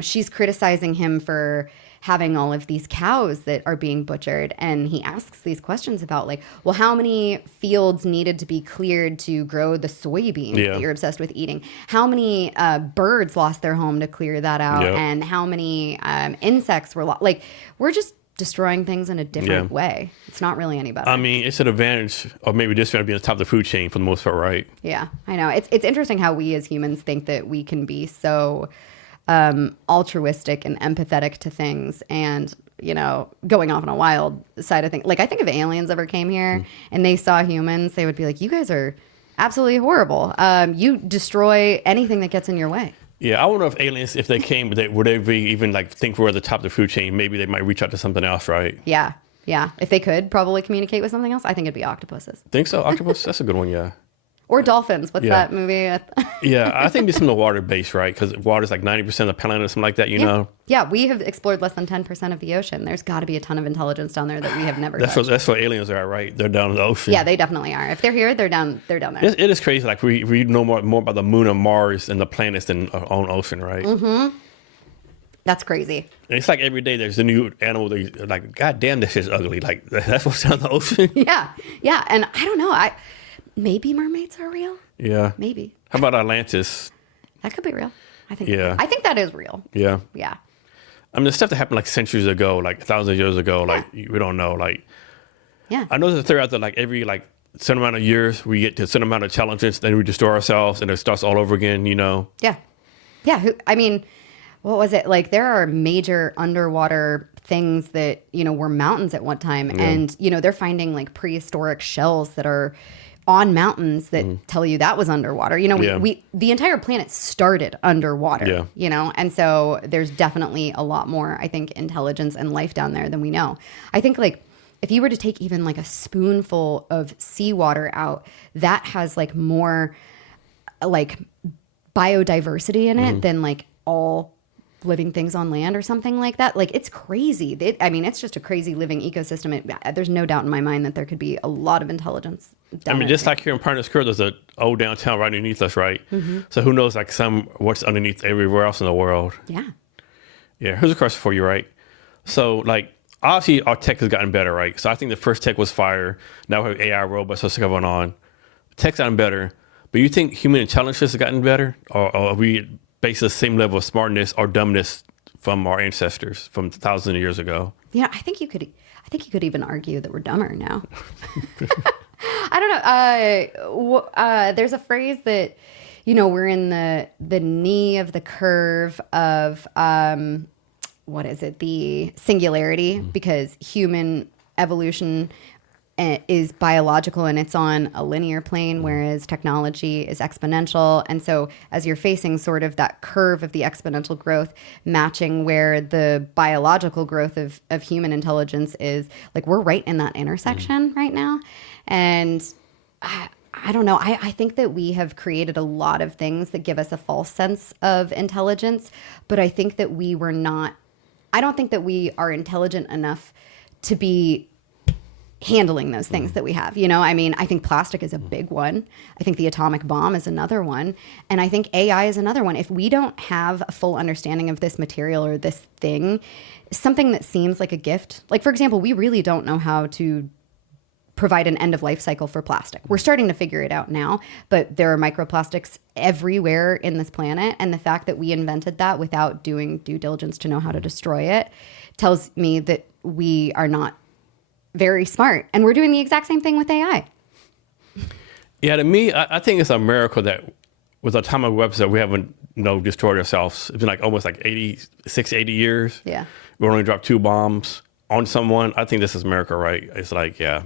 she's criticizing him for having all of these cows that are being butchered, and he asks these questions about like, well, how many fields needed to be cleared to grow the soybeans that you're obsessed with eating? How many birds lost their home to clear that out? And how many insects were lost? Like, we're just destroying things in a different way. It's not really any better. I mean, it's an advantage, or maybe disadvantage, being on top of the food chain for the most part, right? Yeah, I know. It's interesting how we as humans think that we can be so altruistic and empathetic to things, and going off on a wild side of things. Like, I think if aliens ever came here and they saw humans, they would be like, you guys are absolutely horrible. You destroy anything that gets in your way. Yeah, I wonder if aliens, if they came, would they even like think we're at the top of the food chain? Maybe they might reach out to something else, right? Yeah. If they could probably communicate with something else, I think it'd be octopuses. Think so? Octopus? That's a good one, yeah. Or dolphins. What's that movie? Yeah, I think it's some of the water based, right? Because water's like 90% of the planet or something like that, you know? Yeah, we have explored less than 10% of the ocean. There's got to be a ton of intelligence down there that we have never touched. That's what aliens are, right? They're down in the ocean. Yeah, they definitely are. If they're here, they're down there. It is crazy. Like, we know more about the moon and Mars and the planets than our own ocean, right? Mm-hmm. That's crazy. And it's like every day there's a new animal that you're like, God damn, this shit's ugly. Like, that's what's down in the ocean? Yeah. And I don't know. Maybe mermaids are real. Yeah. Maybe. How about Atlantis? That could be real. I think that is real. Yeah. Yeah. I mean, the stuff that happened like centuries ago, like thousands of years ago, like we don't know. Like, I know there's a theory out there, like every like certain amount of years we get to a certain amount of challenges, then we destroy ourselves and it starts all over again, Yeah. I mean, what was it? Like, there are major underwater things that, were mountains at one time. Yeah. And, they're finding like prehistoric shells that are on mountains that tell you that was underwater. The entire planet started underwater, and so there's definitely a lot more, I think, intelligence and life down there than we know. I think like if you were to take even like a spoonful of seawater out, that has like more like biodiversity in it than like all living things on land or something like that. Like, it's crazy. It's just a crazy living ecosystem. There's no doubt in my mind that there could be a lot of intelligence. Just like here in Parnas Curve, there's an old downtown right underneath us, right? Mm-hmm. So who knows, like what's underneath everywhere else in the world. Yeah. Yeah. Here's a question for you, right? So like, obviously our tech has gotten better, right? So I think the first tech was fire. Now we have AI, robots, what's going on. Tech's gotten better. But you think human intelligence has gotten better? Or are we basically the same level of smartness or dumbness from our ancestors from thousands of years ago? Yeah, I think you could even argue that we're dumber now. I don't know. There's a phrase that, we're in the knee of the curve of, what is it? The singularity, because human evolution is biological and it's on a linear plane, whereas technology is exponential. And so as you're facing sort of that curve of the exponential growth matching where the biological growth of human intelligence is, like, we're right in that intersection right now. And I don't know. I think that we have created a lot of things that give us a false sense of intelligence, but I think that I don't think that we are intelligent enough to be handling those things that we have. I think plastic is a big one. I think the atomic bomb is another one. And I think AI is another one. If we don't have a full understanding of this material or this thing, something that seems like a gift, like, for example, we really don't know how to provide an end of life cycle for plastic. We're starting to figure it out now, but there are microplastics everywhere in this planet. And the fact that we invented that without doing due diligence to know how to destroy it tells me that we are not very smart. And we're doing the exact same thing with AI. Yeah, to me, I think it's a miracle that with atomic weapons that we haven't destroyed ourselves. It's been like almost like 80 years. Yeah. We only dropped 2 bombs on someone. I think this is a miracle, right? It's like, yeah.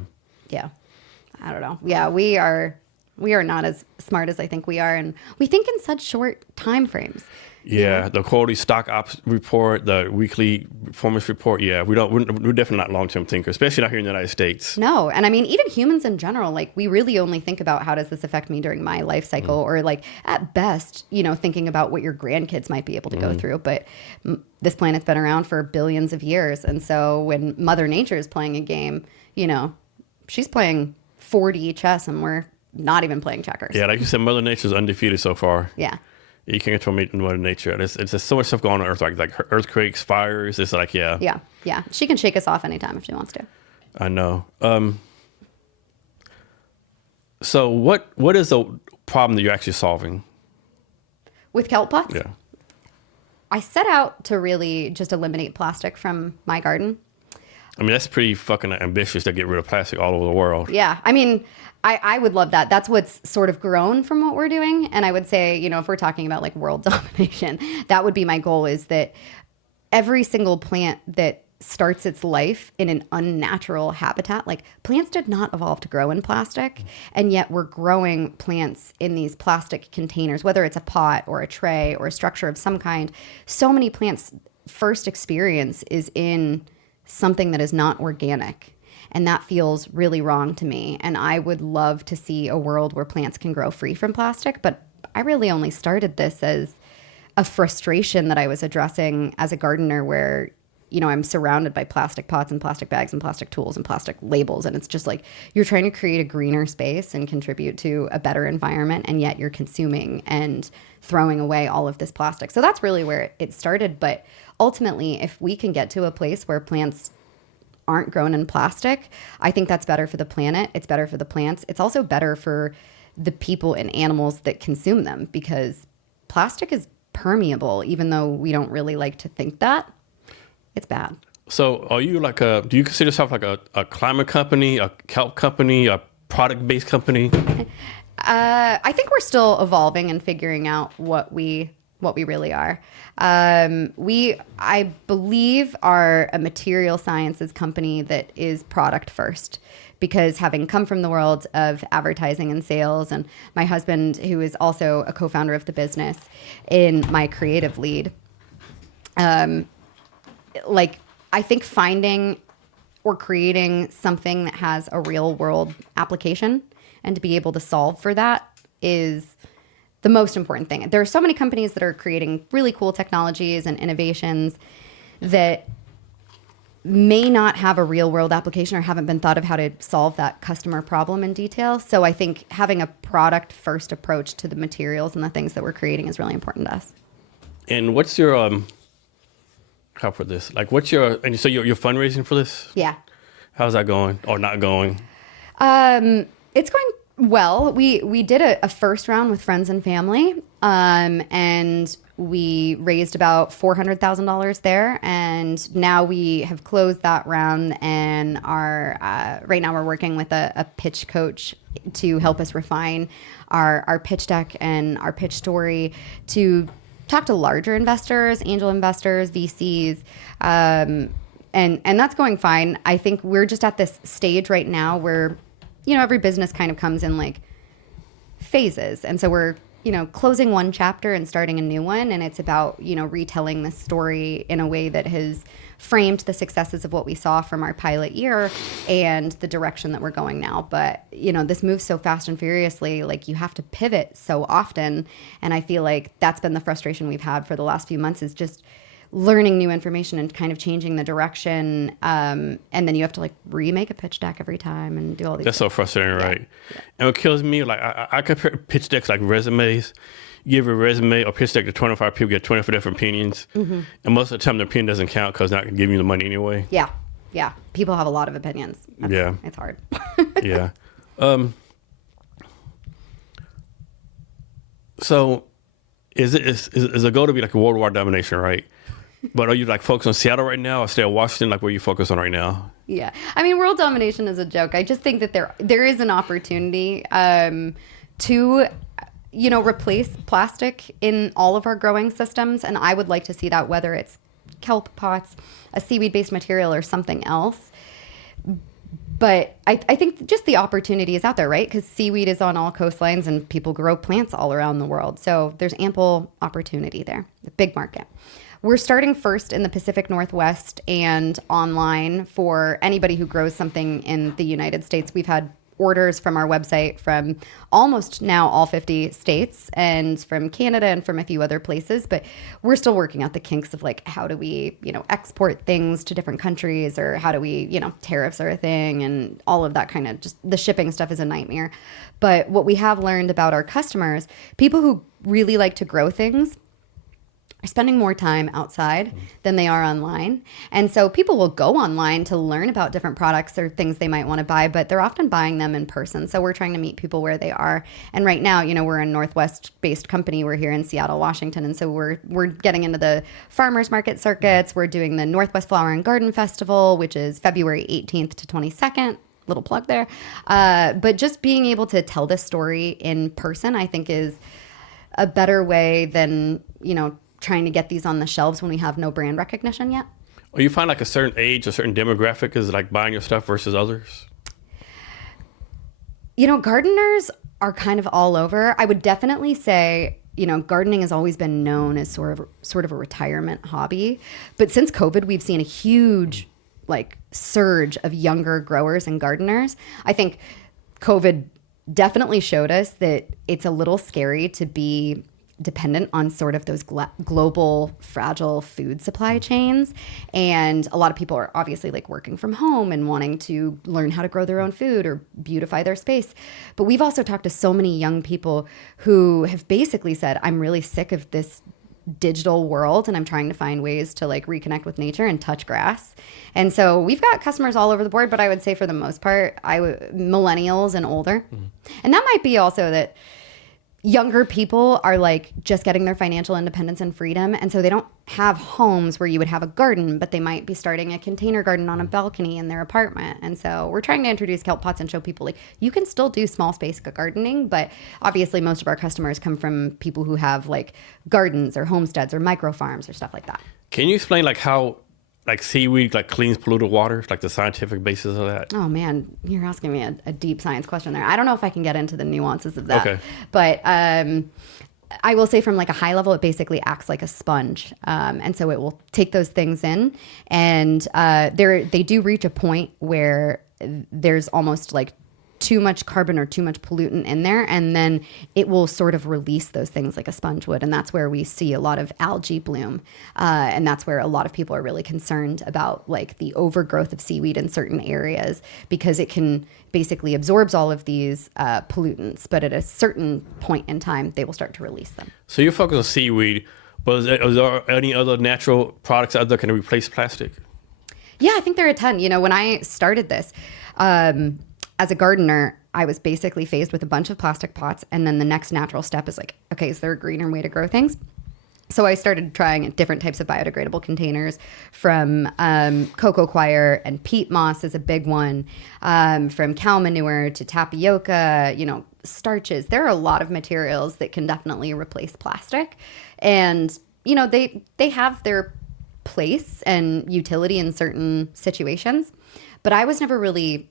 I don't know. Yeah, we are not as smart as I think we are, and we think in such short time frames. Yeah, the quarterly stock ops report, the weekly performance report. Yeah, we're definitely not long term thinkers, especially not here in the United States. No, and I mean, even humans in general, like we really only think about how does this affect me during my life cycle, or like at best, thinking about what your grandkids might be able to go through. But this planet's been around for billions of years, and so when Mother Nature is playing a game, she's playing 4D chess, and we're not even playing checkers. Yeah, like you said, Mother Nature's undefeated so far. Yeah. You can't control Mother Nature. It's just so much stuff going on Earth, like earthquakes, fires. It's like, yeah. Yeah, yeah. She can shake us off anytime if she wants to. I know. So what is the problem that you're actually solving? With kelp pots? Yeah. I set out to really just eliminate plastic from my garden. I mean, that's pretty fucking ambitious to get rid of plastic all over the world. Yeah. I mean, I would love that. That's what's sort of grown from what we're doing. And I would say, if we're talking about like world domination, that would be my goal, is that every single plant that starts its life in an unnatural habitat, like plants did not evolve to grow in plastic. And yet we're growing plants in these plastic containers, whether it's a pot or a tray or a structure of some kind. So many plants' first experience is in something that is not organic. And that feels really wrong to me. And I would love to see a world where plants can grow free from plastic. But I really only started this as a frustration that I was addressing as a gardener, where, I'm surrounded by plastic pots and plastic bags and plastic tools and plastic labels. And it's just like, you're trying to create a greener space and contribute to a better environment. And yet you're consuming and throwing away all of this plastic. So that's really where it started. But ultimately, if we can get to a place where plants aren't grown in plastic, I think that's better for the planet. It's better for the plants. It's also better for the people and animals that consume them, because plastic is permeable, even though we don't really like to think that. It's bad. So are you do you consider yourself like a climate company, a kelp company, a product-based company? I think we're still evolving and figuring out what we really are. I believe, are a material sciences company that is product first, because having come from the world of advertising and sales, and my husband, who is also a co-founder of the business, in my creative lead, I think finding or creating something that has a real world application and to be able to solve for that is the most important thing. There are so many companies that are creating really cool technologies and innovations that may not have a real world application or haven't been thought of how to solve that customer problem in detail. So I think having a product first approach to the materials and the things that we're creating is really important to us. And what's your how for this? Like, what's your, and so you're fundraising for this? Yeah. How's that going or not going? It's going well. We did a first round with friends and family, and we raised about $400,000 there. And now we have closed that round, and are right now we're working with a pitch coach to help us refine our pitch deck and our pitch story, to talk to larger investors, angel investors, VCs, and that's going fine. I think we're just at this stage right now where, every business kind of comes in like phases. And so we're, closing one chapter and starting a new one. And it's about, retelling this story in a way that has framed the successes of what we saw from our pilot year and the direction that we're going now. But, this moves so fast and furiously, like you have to pivot so often. And I feel like that's been the frustration we've had for the last few months, is just learning new information and kind of changing the direction. And then you have to like remake a pitch deck every time and do all these That's things. so frustrating, right? Yeah. And what kills me, like I compare pitch decks like resumes. You give a resume or pitch deck to 25 people, get 25 different opinions. Mm-hmm. And most of the time, the opinion doesn't count because they're not giving you the money anyway. Yeah. Yeah. People have a lot of opinions. It's hard. Yeah. So is the goal to be like a worldwide domination, right? But are you like focused on Seattle right now, or stay in Washington? Like, where you focus on right now? Yeah. I mean, world domination is a joke. I just think that there is an opportunity to replace plastic in all of our growing systems. And I would like to see that, whether it's kelp pots, a seaweed-based material, or something else. But I think just the opportunity is out there, right? Because seaweed is on all coastlines and people grow plants all around the world. So there's ample opportunity there, a big market. We're starting first in the Pacific Northwest and online for anybody who grows something in the United States. We've had orders from our website from almost now all 50 states and from Canada and from a few other places, but we're still working out the kinks of like, how do we, export things to different countries, or how do we, tariffs are a thing and all of that kind of, just the shipping stuff is a nightmare. But what we have learned about our customers, people who really like to grow things, are spending more time outside than they are online. And so people will go online to learn about different products or things they might want to buy, but they're often buying them in person. So we're trying to meet people where they are. And right now, we're a Northwest-based company. We're here in Seattle, Washington. And so we're getting into the farmers market circuits. We're doing the Northwest Flower and Garden Festival, which is February 18th to 22nd. Little plug there. But just being able to tell this story in person, I think, is a better way than, trying to get these on the shelves when we have no brand recognition yet. Or you find like a certain age, a certain demographic is like buying your stuff versus others? Gardeners are kind of all over. I would definitely say, gardening has always been known as sort of a retirement hobby. But since COVID, we've seen a huge surge of younger growers and gardeners. I think COVID definitely showed us that it's a little scary to be dependent on sort of those global fragile food supply chains. And a lot of people are obviously working from home and wanting to learn how to grow their own food or beautify their space. But we've also talked to so many young people who have basically said, I'm really sick of this digital world and I'm trying to find ways to reconnect with nature and touch grass. And so we've got customers all over the board, but I would say for the most part, millennials and older. Mm-hmm. And that might be also that younger people are just getting their financial independence and freedom. And so they don't have homes where you would have a garden, but they might be starting a container garden on a balcony in their apartment. And so we're trying to introduce Kelp Pots and show people you can still do small space gardening, but obviously most of our customers come from people who have gardens or homesteads or micro farms or stuff like that. Can you explain how seaweed cleans polluted water, the scientific basis of that? Oh man, you're asking me a deep science question there. I don't know if I can get into the nuances of that. Okay. But I will say from a high level, it basically acts like a sponge. And so it will take those things in, and they do reach a point where there's almost too much carbon or too much pollutant in there, and then it will sort of release those things like a sponge would. And that's where we see a lot of algae bloom. And that's where a lot of people are really concerned about the overgrowth of seaweed in certain areas, because it can basically absorbs all of these pollutants, but at a certain point in time, they will start to release them. So you're focused on seaweed, but is there any other natural products out there can replace plastic? Yeah, I think there are a ton. When I started this, as a gardener, I was basically faced with a bunch of plastic pots. And then the next natural step is okay, is there a greener way to grow things? So I started trying different types of biodegradable containers, from cocoa coir and peat moss is a big one, from cow manure to tapioca, starches. There are a lot of materials that can definitely replace plastic. And, they have their place and utility in certain situations. But I was never really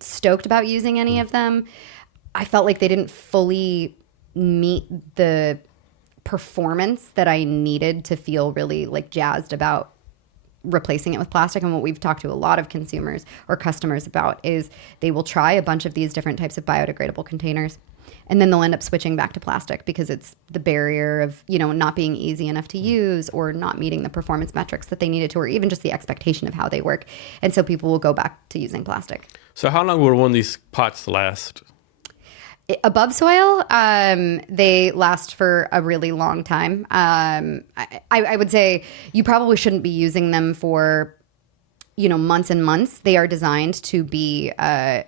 stoked about using any of them. I felt like they didn't fully meet the performance that I needed to feel really jazzed about replacing it with plastic. And what we've talked to a lot of consumers or customers about is they will try a bunch of these different types of biodegradable containers, and then they'll end up switching back to plastic because it's the barrier of, not being easy enough to use, or not meeting the performance metrics that they needed to, or even just the expectation of how they work. And so people will go back to using plastic. So how long will one of these pots last? Above soil, they last for a really long time. I would say you probably shouldn't be using them for, months and months. They are designed to be a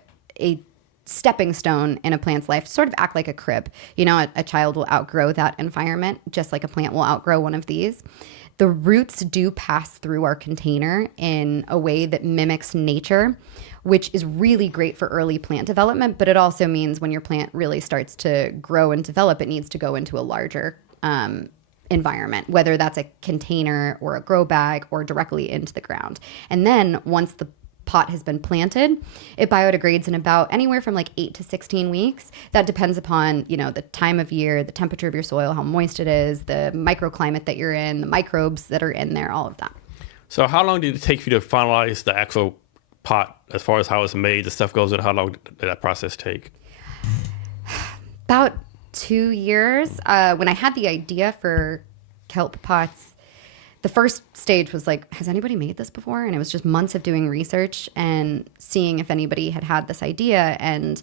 stepping stone in a plant's life, sort of act like a crib. A child will outgrow that environment just like a plant will outgrow one of these. The roots do pass through our container in a way that mimics nature, which is really great for early plant development, but it also means when your plant really starts to grow and develop, it needs to go into a larger environment, whether that's a container or a grow bag or directly into the ground. And then once the pot has been planted. It biodegrades in about anywhere from like 8 to 16 weeks. That depends upon, the time of year, the temperature of your soil, how moist it is, the microclimate that you're in, the microbes that are in there, all of that. So how long did it take you to finalize the actual pot as far as how it's made, the stuff goes in? How long did that process take? About 2 years. When I had the idea for Kelp Pots, the first stage was like, has anybody made this before? And it was just months of doing research and seeing if anybody had this idea. And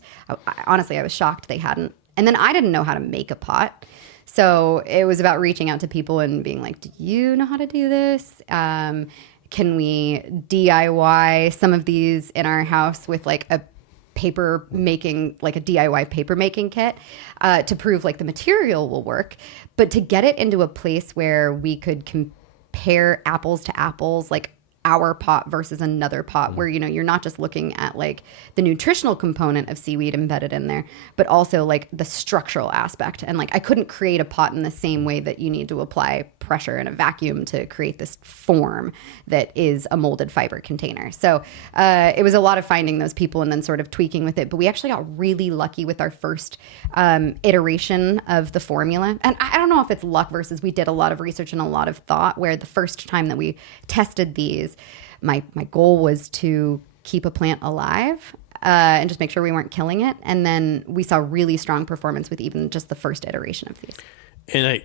honestly, I was shocked they hadn't. And then I didn't know how to make a pot. So it was about reaching out to people and being like, do you know how to do this? Can we DIY some of these in our house with like a paper making, like a DIY paper making kit to prove like the material will work, but to get it into a place where we could compare apples to apples, like our pot versus another pot, where you're not just looking at like the nutritional component of seaweed embedded in there, but also like the structural aspect. And like I couldn't create a pot in the same way that you need to apply pressure in a vacuum to create this form that is a molded fiber container. So it was a lot of finding those people and then sort of tweaking with it. But we actually got really lucky with our first iteration of the formula. And I don't know if it's luck versus we did a lot of research and a lot of thought, where the first time that we tested these, my goal was to keep a plant alive and just make sure we weren't killing it. And then we saw really strong performance with even just the first iteration of these. And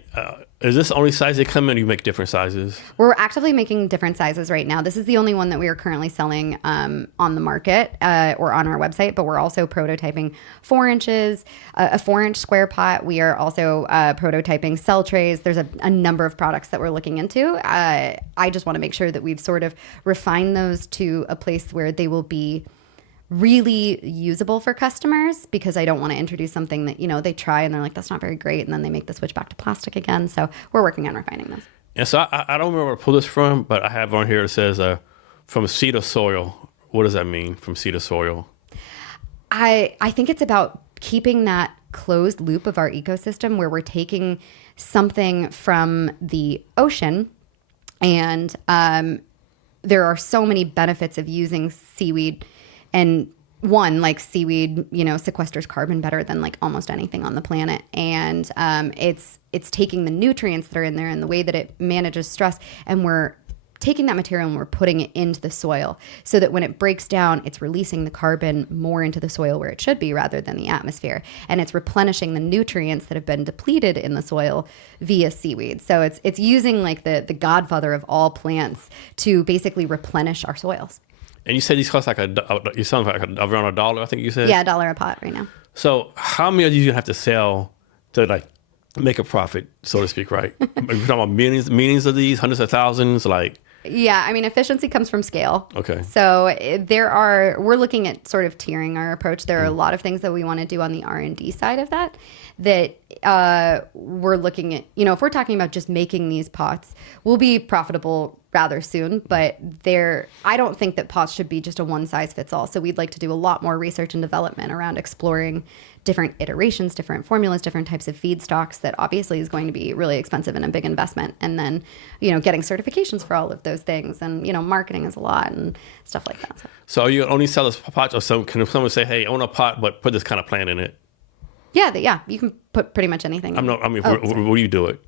is this the only size they come in, or you make different sizes? We're actively making different sizes right now. This is the only one that we are currently selling on the market or on our website, but we're also prototyping 4 inches, a 4-inch square pot. We are also prototyping cell trays. There's a number of products that we're looking into. I just want to make sure that we've sort of refined those to a place where they will be really usable for customers, because I don't want to introduce something that, they try and they're like, that's not very great. And then they make the switch back to plastic again. So we're working on refining those. Yeah, so I don't remember where to pull this from, but I have on here, it says from seed to soil. What does that mean, from seed to soil? I think it's about keeping that closed loop of our ecosystem, where we're taking something from the ocean, and there are so many benefits of using seaweed. And one, like seaweed, sequesters carbon better than like almost anything on the planet. And it's taking the nutrients that are in there and the way that it manages stress, and we're taking that material and we're putting it into the soil so that when it breaks down, it's releasing the carbon more into the soil where it should be rather than the atmosphere. And it's replenishing the nutrients that have been depleted in the soil via seaweed. So it's using like the godfather of all plants to basically replenish our soils. And you said these cost like you sound like around $1, I think you said? Yeah, $1 a pot right now. So how many of these you have to sell to like make a profit, so to speak, right? Are you talking about millions of these, hundreds of thousands, like? Yeah, I mean, efficiency comes from scale. Okay. So we're looking at sort of tiering our approach. There are a lot of things that we want to do on the R&D side of that we're looking at, if we're talking about just making these pots, we'll be profitable rather soon, but I don't think that pots should be just a one size fits all. So we'd like to do a lot more research and development around exploring different iterations, different formulas, different types of feedstocks. That obviously is going to be really expensive and a big investment. And then, getting certifications for all of those things, and, marketing is a lot and stuff like that. So you only sell this pot, or can someone say, hey, I want a pot, but put this kind of plant in it? Yeah, you can put pretty much anything. Where do you do it?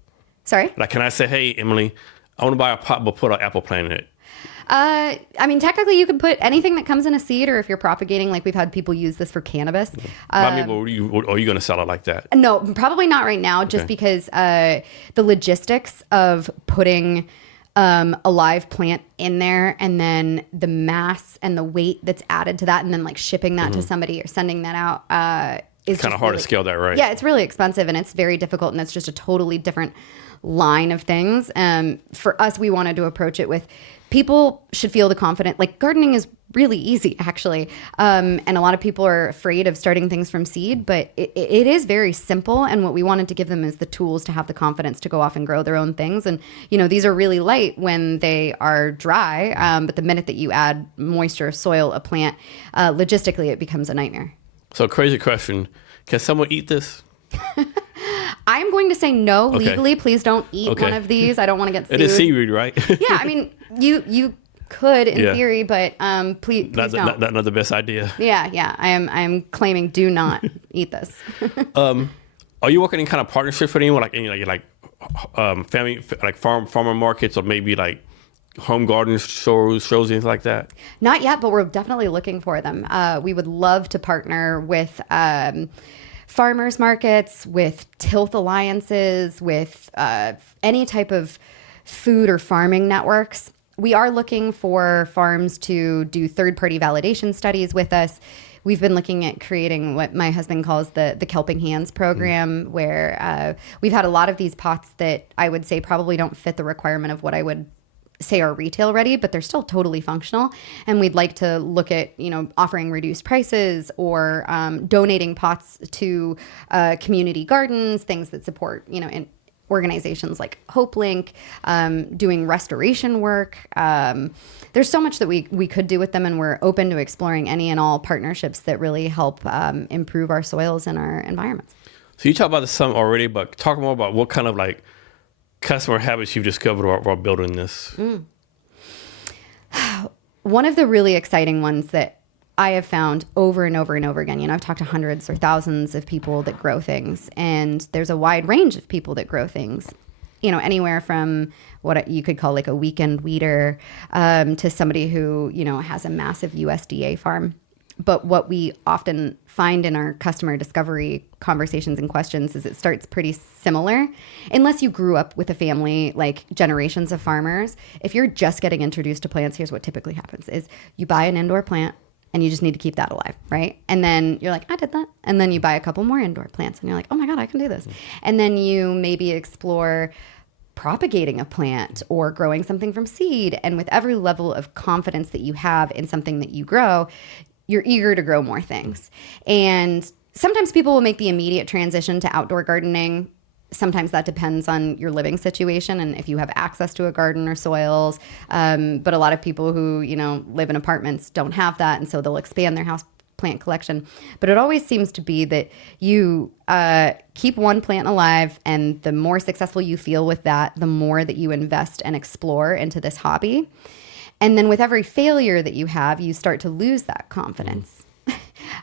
Sorry? Like, can I say, hey, Emily, I want to buy a pot, but put an apple plant in it? Technically you can put anything that comes in a seed, or if you're propagating, like we've had people use this for cannabis. Are you going to sell it like that? No, probably not right now, just because the logistics of putting a live plant in there, and then the mass and the weight that's added to that, and then like shipping that to somebody or sending that out, is kind of hard to scale that, right? Yeah, it's really expensive and it's very difficult, and it's just a totally different line of things. For us, we wanted to approach it with people should feel the confident, like gardening is really easy actually. And a lot of people are afraid of starting things from seed, but it is very simple. And what we wanted to give them is the tools to have the confidence to go off and grow their own things. And, these are really light when they are dry. But the minute that you add moisture, soil, a plant, logistically, it becomes a nightmare. So crazy question. Can someone eat this? I'm going to say no. Okay. Legally. Please don't eat one of these. I don't want to get sued. It is seaweed, right? Yeah, I mean, you could in Yeah. theory, but please don't. Not the best idea. Yeah. I am claiming do not eat this. Are you working in kind of partnerships with anyone, like any family, like farmer markets, or maybe like home garden shows, things like that? Not yet, but we're definitely looking for them. We would love to partner with farmers markets, with tilth alliances, with any type of food or farming networks. We are looking for farms to do third-party validation studies with us. We've been looking at creating what my husband calls the Kelping Hands program, where we've had a lot of these pots that I would say probably don't fit the requirement of what I would say are retail ready, but they're still totally functional. And we'd like to look at, offering reduced prices or donating pots to community gardens, things that support, in organizations like HopeLink, doing restoration work. There's so much that we could do with them, and we're open to exploring any and all partnerships that really help improve our soils and our environments. So you talked about this some already, but talk more about what kind of like customer habits you've discovered while building this. One of the really exciting ones that I have found over and over and over again, I've talked to hundreds or thousands of people that grow things, and there's a wide range of people that grow things, anywhere from what you could call like a weekend weeder to somebody who, has a massive USDA farm. But what we often find in our customer discovery conversations and questions is it starts pretty similar. Unless you grew up with a family, like generations of farmers, if you're just getting introduced to plants, here's what typically happens is you buy an indoor plant and you just need to keep that alive, right? And then you're like, I did that. And then you buy a couple more indoor plants and you're like, oh my God, I can do this. And then you maybe explore propagating a plant or growing something from seed. And with every level of confidence that you have in something that you grow, you're eager to grow more things. And sometimes people will make the immediate transition to outdoor gardening. Sometimes that depends on your living situation and if you have access to a garden or soils. But a lot of people who, live in apartments don't have that. And so they'll expand their house plant collection. But it always seems to be that you keep one plant alive, and the more successful you feel with that, the more that you invest and explore into this hobby. And then with every failure that you have, you start to lose that confidence.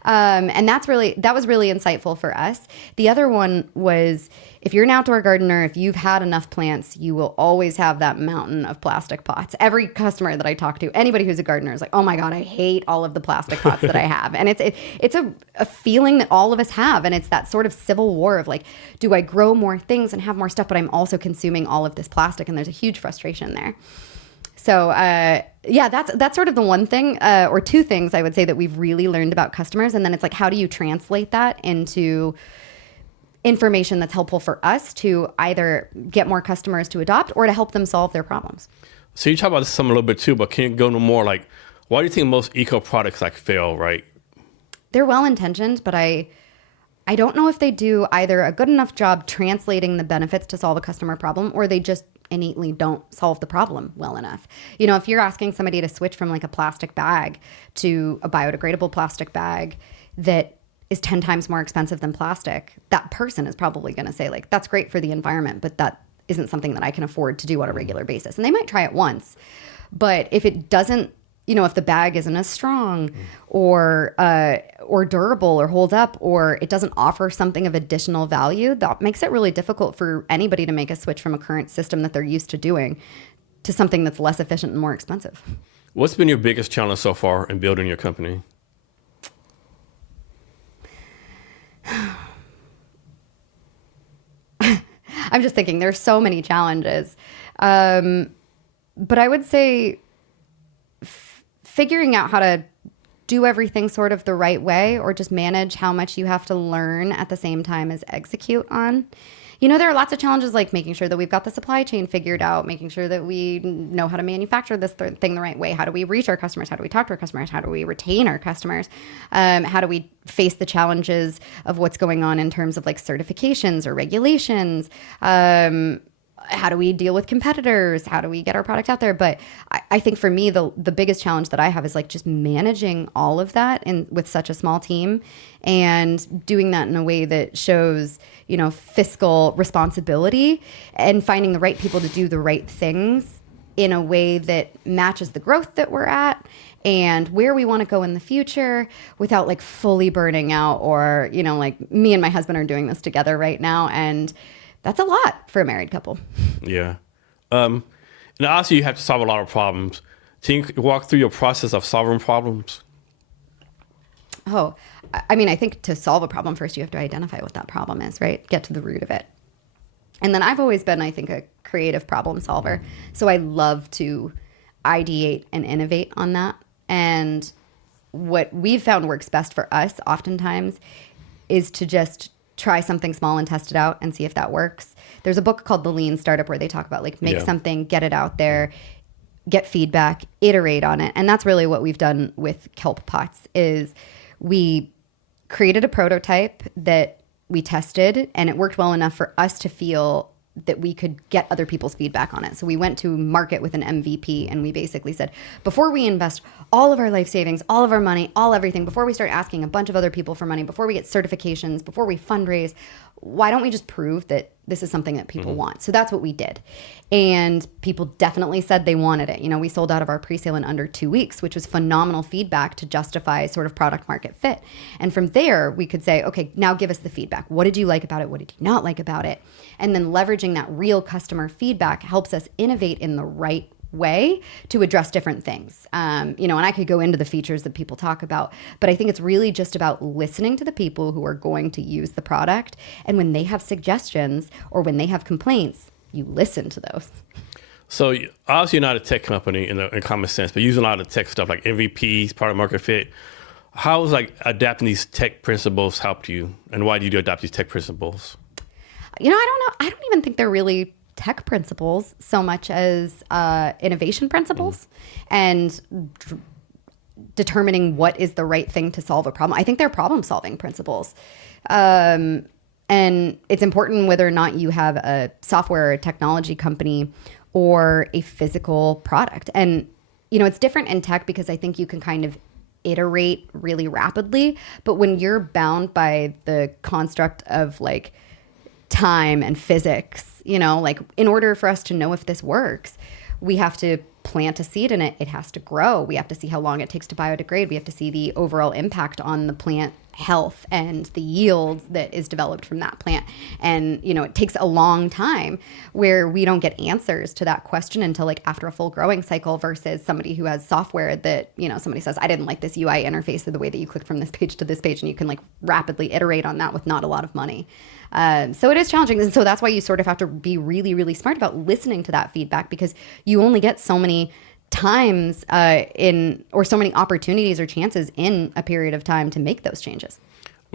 And that was really insightful for us. The other one was, if you're an outdoor gardener, if you've had enough plants, you will always have that mountain of plastic pots. Every customer that I talk to, anybody who's a gardener is like, oh my God, I hate all of the plastic pots that I have. And it's a feeling that all of us have. And it's that sort of civil war of like, do I grow more things and have more stuff, but I'm also consuming all of this plastic? And there's a huge frustration there. So that's sort of the one thing or two things I would say that we've really learned about customers. And then it's like, how do you translate that into information that's helpful for us to either get more customers to adopt or to help them solve their problems? So you talk about this some a little bit too, but can you go into more like, why do you think most eco products like fail, right? They're well-intentioned, but I don't know if they do either a good enough job translating the benefits to solve a customer problem, or they just innately don't solve the problem well enough. If you're asking somebody to switch from like a plastic bag to a biodegradable plastic bag that is 10 times more expensive than plastic, that person is probably going to say like, that's great for the environment, but that isn't something that I can afford to do on a regular basis. And they might try it once, but if it doesn't, if the bag isn't as strong or durable or holds up, or it doesn't offer something of additional value, that makes it really difficult for anybody to make a switch from a current system that they're used to doing to something that's less efficient and more expensive. What's been your biggest challenge so far in building your company? I'm just thinking there's so many challenges. But I would say figuring out how to do everything sort of the right way, or just manage how much you have to learn at the same time as execute on. There are lots of challenges, like making sure that we've got the supply chain figured out, making sure that we know how to manufacture this thing the right way. How do we reach our customers? How do we talk to our customers? How do we retain our customers? How do we face the challenges of what's going on in terms of like certifications or regulations? How do we deal with competitors? How do we get our product out there? But I think for me, the biggest challenge that I have is like just managing all of that with such a small team, and doing that in a way that shows, fiscal responsibility and finding the right people to do the right things in a way that matches the growth that we're at and where we want to go in the future without like fully burning out, or, you know, like me and my husband are doing this together right now. And that's a lot for a married couple. Yeah. And obviously you have to solve a lot of problems. Can you walk through your process of solving problems? Oh, I mean, I think to solve a problem, first you have to identify what that problem is, right? Get to the root of it. And then I've always been, I think, a creative problem solver. So I love to ideate and innovate on that. And what we've found works best for us oftentimes is to just try something small and test it out and see if that works. There's a book called The Lean Startup where they talk about like make something, get it out there, get feedback, iterate on it. And that's really what we've done with Kelp Pots is we created a prototype that we tested, and it worked well enough for us to feel that we could get other people's feedback on it. So we went to market with an MVP, and we basically said, before we invest all of our life savings, all of our money, everything, before we start asking a bunch of other people for money, before we get certifications, before we fundraise, why don't we just prove that this is something that people want? So that's what we did. And people definitely said they wanted it. You know, we sold out of our pre-sale in under 2 weeks, which was phenomenal feedback to justify sort of product market fit. And from there, we could say, okay, now give us the feedback. What did you like about it? What did you not like about it? And then leveraging that real customer feedback helps us innovate in the right way to address different things. You know, and I could go into the features that people talk about, but I think it's really just about listening to the people who are going to use the product. And when they have suggestions or when they have complaints, you listen to those. So obviously you're not a tech company in common sense, but using a lot of tech stuff like MVPs, product market fit. How has like adapting these tech principles helped you? And why did you adopt these tech principles? You know, I don't know. I don't even think they're really tech principles so much as innovation principles and determining what is the right thing to solve a problem. I think they're problem solving principles. And it's important whether or not you have a software or technology company or a physical product. And, you know, it's different in tech because I think you can kind of iterate really rapidly. But when you're bound by the construct of like time and physics, you know, like in order for us to know if this works, we have to plant a seed in it. It has to grow. We have to see how long it takes to biodegrade. We have to see the overall impact on the plant health and the yield that is developed from that plant. And, you know, it takes a long time where we don't get answers to that question until like after a full growing cycle versus somebody who has software that, you know, somebody says, I didn't like this UI interface or the way that you click from this page to this page, and you can like rapidly iterate on that with not a lot of money. So it is challenging. And so that's why you sort of have to be really, really smart about listening to that feedback, because you only get so many times or so many opportunities or chances in a period of time to make those changes.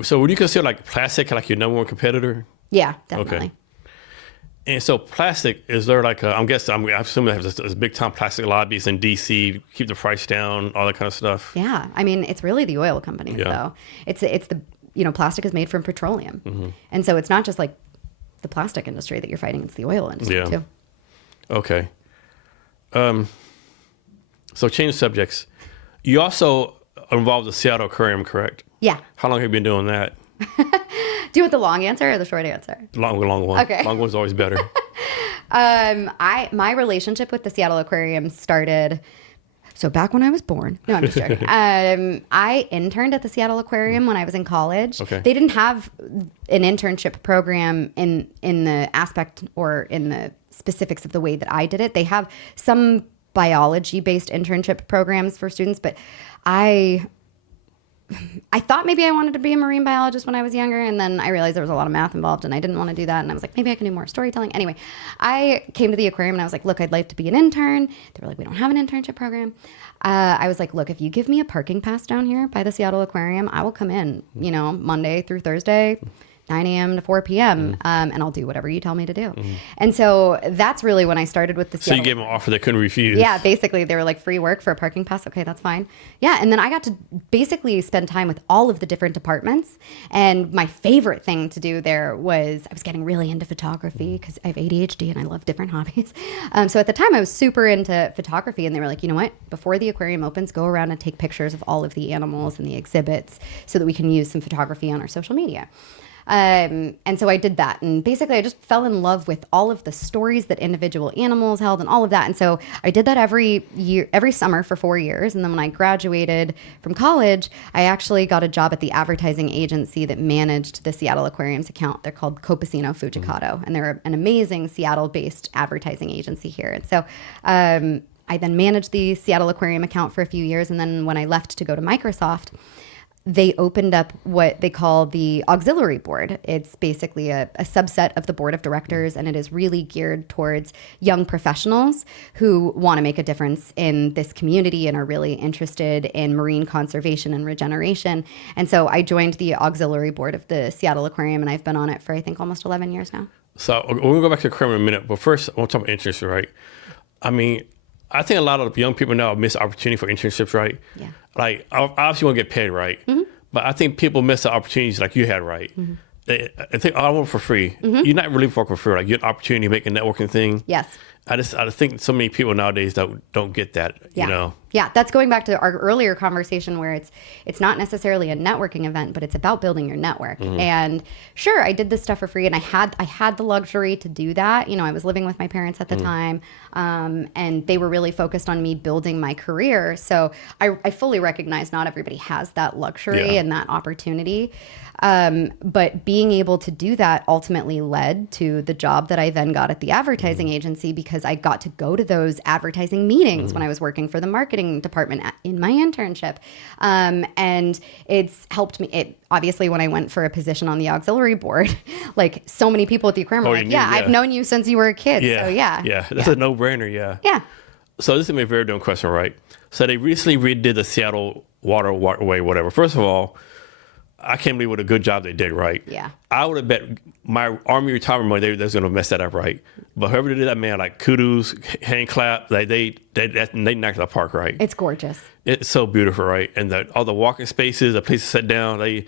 So would you consider like plastic like your number one competitor? Yeah, definitely. Okay. And so plastic, is there like I assume they have this big time plastic lobbies in DC, keep the price down, all that kind of stuff. Yeah. I mean, it's really the oil companies though. It's the, you know, plastic is made from petroleum. And so it's not just like the plastic industry that you're fighting, it's the oil industry too. Okay. So change subjects. You also are involved with the Seattle Aquarium, correct? Yeah. How long have you been doing that? Do you want the long answer or the short answer? Long one. Okay. Long one's always better. My relationship with the Seattle Aquarium started so back when I was born. No, I'm just joking. I interned at the Seattle Aquarium when I was in college. Okay. They didn't have an internship program in the aspect or in the specifics of the way that I did it. They have some biology-based internship programs for students, but I thought maybe I wanted to be a marine biologist when I was younger, and then I realized there was a lot of math involved, and I didn't want to do that, and I was like, maybe I can do more storytelling. Anyway, I came to the aquarium, and I was like, look, I'd like to be an intern. They were like, we don't have an internship program. I was like, look, if you give me a parking pass down here by the Seattle Aquarium, I will come in, you know, Monday through Thursday, 9 a.m. to 4 p.m., and I'll do whatever you tell me to do. And so that's really when I started with the Seattle. So you gave them an offer they couldn't refuse. Yeah, basically. They were like, free work for a parking pass. Okay, that's fine. Yeah, and then I got to basically spend time with all of the different departments. And my favorite thing to do there was, I was getting really into photography because I have ADHD and I love different hobbies. So at the time, I was super into photography. And they were like, you know what? Before the aquarium opens, go around and take pictures of all of the animals and the exhibits so that we can use some photography on our social media. And so I did that. And basically, I just fell in love with all of the stories that individual animals held and all of that. And so I did that every year, every summer for 4 years. And then when I graduated from college, I actually got a job at the advertising agency that managed the Seattle Aquarium's account. They're called Copacino Fujikato. And they're an amazing Seattle-based advertising agency here. And so I then managed the Seattle Aquarium account for a few years. And then when I left to go to Microsoft, they opened up what they call the auxiliary board. It's basically a subset of the board of directors, and it is really geared towards young professionals who want to make a difference in this community and are really interested in marine conservation and regeneration. And so I joined the auxiliary board of the Seattle Aquarium, and I've been on it for, I think, almost 11 years now. So we're going to go back to the aquarium in a minute, but first, I want to talk about internships, right? I mean, I think a lot of young people now miss opportunity for internships, right? Yeah. Like, obviously, you want to get paid, right? Mm-hmm. But I think people miss the opportunities like you had, right? Mm-hmm. I think I work for free. Mm-hmm. You're not really working for free. Like, you get an opportunity to make a networking thing. Yes. I just think so many people nowadays don't get that, yeah. you know? Yeah, that's going back to our earlier conversation where it's not necessarily a networking event, but it's about building your network. Mm-hmm. And sure, I did this stuff for free, and I had the luxury to do that. You know, I was living with my parents at the time, and they were really focused on me building my career. So I fully recognize not everybody has that luxury and that opportunity. But being able to do that ultimately led to the job that I then got at the advertising agency, because I got to go to those advertising meetings when I was working for the marketing department in my internship. And it's helped me. Obviously, when I went for a position on the auxiliary board, like so many people at the aquarium were like, I've known you since you were a kid. Yeah. So Yeah, that's a no-brainer, Yeah. So this is a very dumb question, right? So they recently redid the Seattle waterway, whatever. First of all, I can't believe what a good job they did, right? Yeah. I would have bet my Army retirement money they're going to mess that up, right? But whoever did that, man, like kudos, hand clap, like they knocked it out of the park, right? It's gorgeous. It's so beautiful, right? And all the walking spaces, the place to sit down, they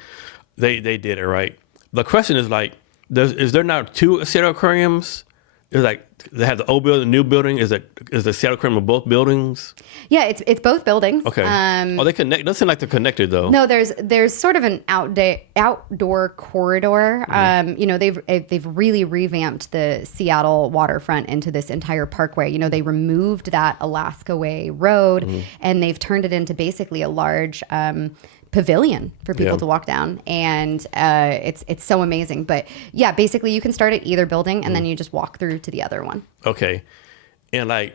did it, right? The question is like, is there now 2 Seattle aquariums? Is like they have the old building, the new building. Is the Seattle Aquarium in both buildings? Yeah, it's both buildings. Okay. They connect. Doesn't seem like they're connected though. No, there's sort of an outdoor corridor. Mm-hmm. You know, they've really revamped the Seattle waterfront into this entire parkway. You know, they removed that Alaska Way road, and they've turned it into basically a large pavilion for people to walk down, and it's so amazing. But yeah, basically you can start at either building and then you just walk through to the other one. Okay. And like,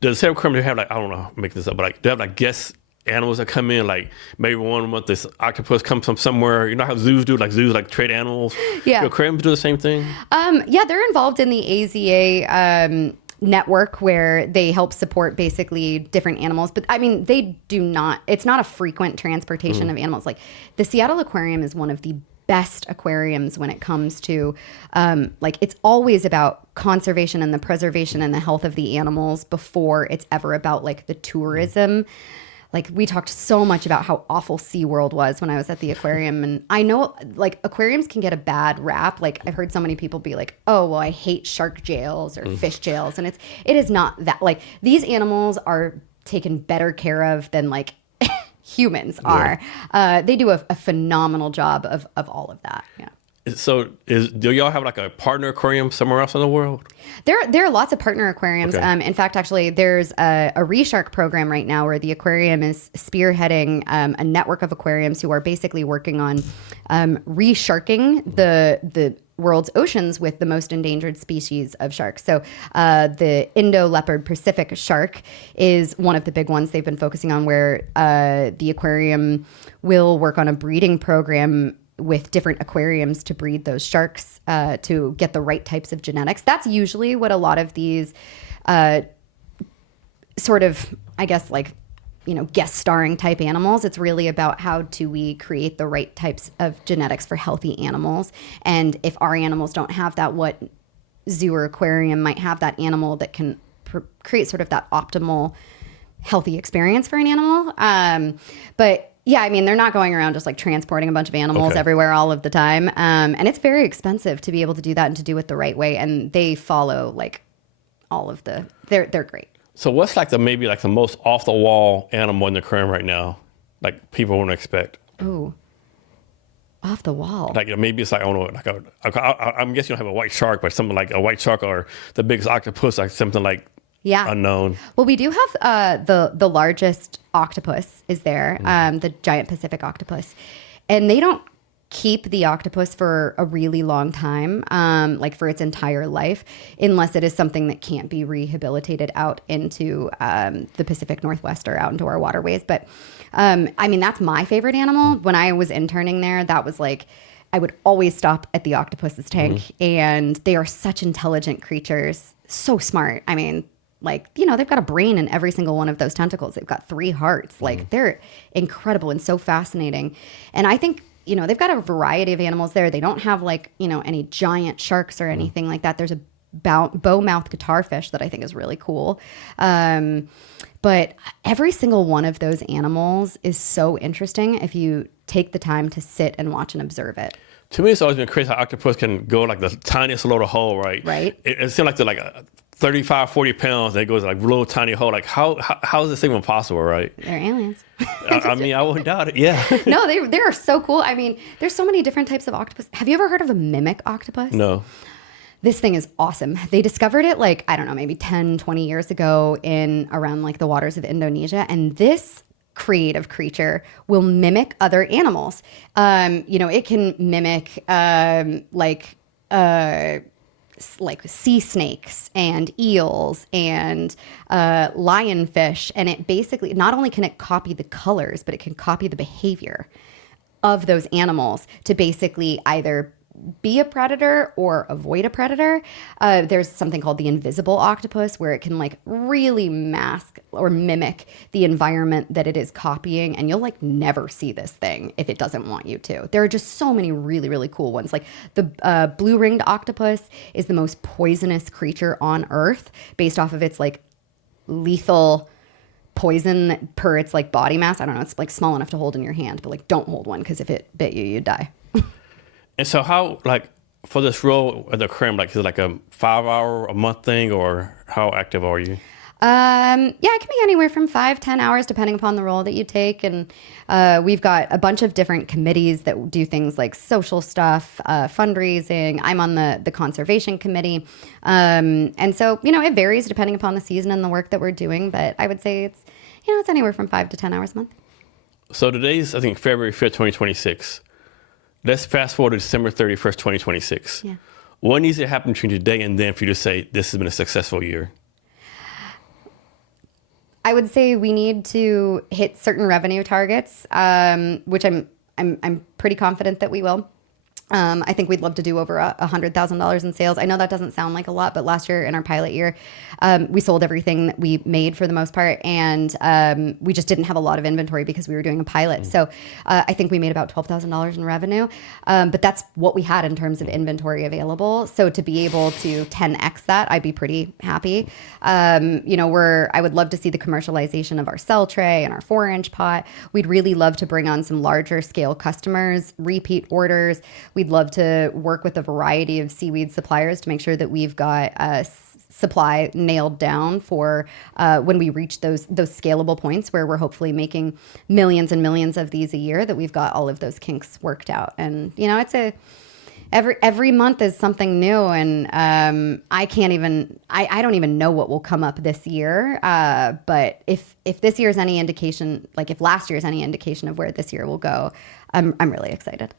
does Seattle Aquarium have like, I don't know, make this up, but like, do they have like guest animals that come in? Like maybe one month this octopus comes from somewhere. You know how zoos do, like zoos like trade animals. Yeah. Do aquariums do the same thing? Yeah, they're involved in the AZA network where they help support basically different animals. But I mean, it's not a frequent transportation of animals. Like the Seattle Aquarium is one of the best aquariums when it comes to like it's always about conservation and the preservation and the health of the animals before it's ever about like the tourism. Like we talked so much about how awful SeaWorld was when I was at the aquarium. And I know like aquariums can get a bad rap. Like I've heard so many people be like, oh, well, I hate shark jails or fish jails. And it is not that. Like these animals are taken better care of than like humans are. They do a phenomenal job of all of that. Yeah. So do y'all have like a partner aquarium somewhere else in the world? There are lots of partner aquariums. Okay. In fact, actually, there's a Reshark program right now where the aquarium is spearheading a network of aquariums who are basically working on resharking the world's oceans with the most endangered species of sharks. So the Indo-leopard Pacific shark is one of the big ones they've been focusing on, where the aquarium will work on a breeding program with different aquariums to breed those sharks to get the right types of genetics. That's usually what a lot of these sort of, I guess, like, you know, guest starring type animals. It's really about how do we create the right types of genetics for healthy animals. And if our animals don't have that, what zoo or aquarium might have that animal that can create sort of that optimal healthy experience for an animal. But yeah, I mean, they're not going around just like transporting a bunch of animals everywhere all of the time. And it's very expensive to be able to do that and to do it the right way. And they follow like all of they're great. So what's like maybe the most off the wall animal in the aquarium right now? Like people wouldn't expect. Ooh. Off the wall. Like, maybe it's like, I don't know, I'm guessing you don't have a white shark, but something like a white shark or the biggest octopus, like something like Yeah. unknown. Well, we do have the largest octopus is there, the giant Pacific octopus, and they don't keep the octopus for a really long time, like for its entire life, unless it is something that can't be rehabilitated out into the Pacific Northwest or out into our waterways. But I mean, that's my favorite animal. When I was interning there, that was like, I would always stop at the octopus's tank, and they are such intelligent creatures, so smart. I mean, like, you know, they've got a brain in every single one of those tentacles. They've got 3 hearts. Like, they're incredible and so fascinating. And I think, you know, they've got a variety of animals there. They don't have, like, you know, any giant sharks or anything like that. There's a bow-mouthed guitarfish that I think is really cool. But every single one of those animals is so interesting if you take the time to sit and watch and observe it. To me, it's always been crazy how octopus can go like the tiniest little hole, right? Right. It seems like they're like 35, 40 pounds. And it goes like little tiny hole. Like, how is this even possible, right? They're aliens. I mean, I wouldn't doubt it. Yeah. No, they are so cool. I mean, there's so many different types of octopus. Have you ever heard of a mimic octopus? No. This thing is awesome. They discovered it like, I don't know, maybe 10, 20 years ago in around like the waters of Indonesia. And this creative creature will mimic other animals. You know, it can mimic like sea snakes and eels and lionfish. And it basically, not only can it copy the colors, but it can copy the behavior of those animals to basically either be a predator or avoid a predator. There's something called the invisible octopus where it can like really mask or mimic the environment that it is copying, and you'll like never see this thing if it doesn't want you to. There are just so many really, really cool ones. Like the blue-ringed octopus is the most poisonous creature on Earth based off of its like lethal poison per its like body mass. I don't know, it's like small enough to hold in your hand, but like don't hold one because if it bit you, you'd die. And so how, like, for this role at the creme, like, is it like a 5-hour a month thing, or how active are you? Yeah, it can be anywhere from 5-10 hours depending upon the role that you take. And we've got a bunch of different committees that do things like social stuff, fundraising. I'm on the conservation committee. And so, you know, it varies depending upon the season and the work that we're doing. But I would say it's, you know, it's anywhere from 5 to 10 hours a month. So today's, I think, February 5th, 2026. Let's fast forward to December 31st, 2026. Yeah. What needs to happen between today and then for you to say this has been a successful year? I would say we need to hit certain revenue targets, which I'm pretty confident that we will. I think we'd love to do over $100,000 in sales. I know that doesn't sound like a lot, but last year in our pilot year, we sold everything that we made for the most part, and we just didn't have a lot of inventory because we were doing a pilot. So I think we made about $12,000 in revenue, but that's what we had in terms of inventory available. So to be able to 10x that, I'd be pretty happy. You know, I would love to see the commercialization of our cell tray and our 4-inch pot. We'd really love to bring on some larger scale customers, repeat orders. We'd love to work with a variety of seaweed suppliers to make sure that we've got supply nailed down for when we reach those scalable points where we're hopefully making millions and millions of these a year, that we've got all of those kinks worked out. And, you know, it's every month is something new, and I don't even know what will come up this year. But if this year is any indication, like if last year is any indication of where this year will go, I'm really excited.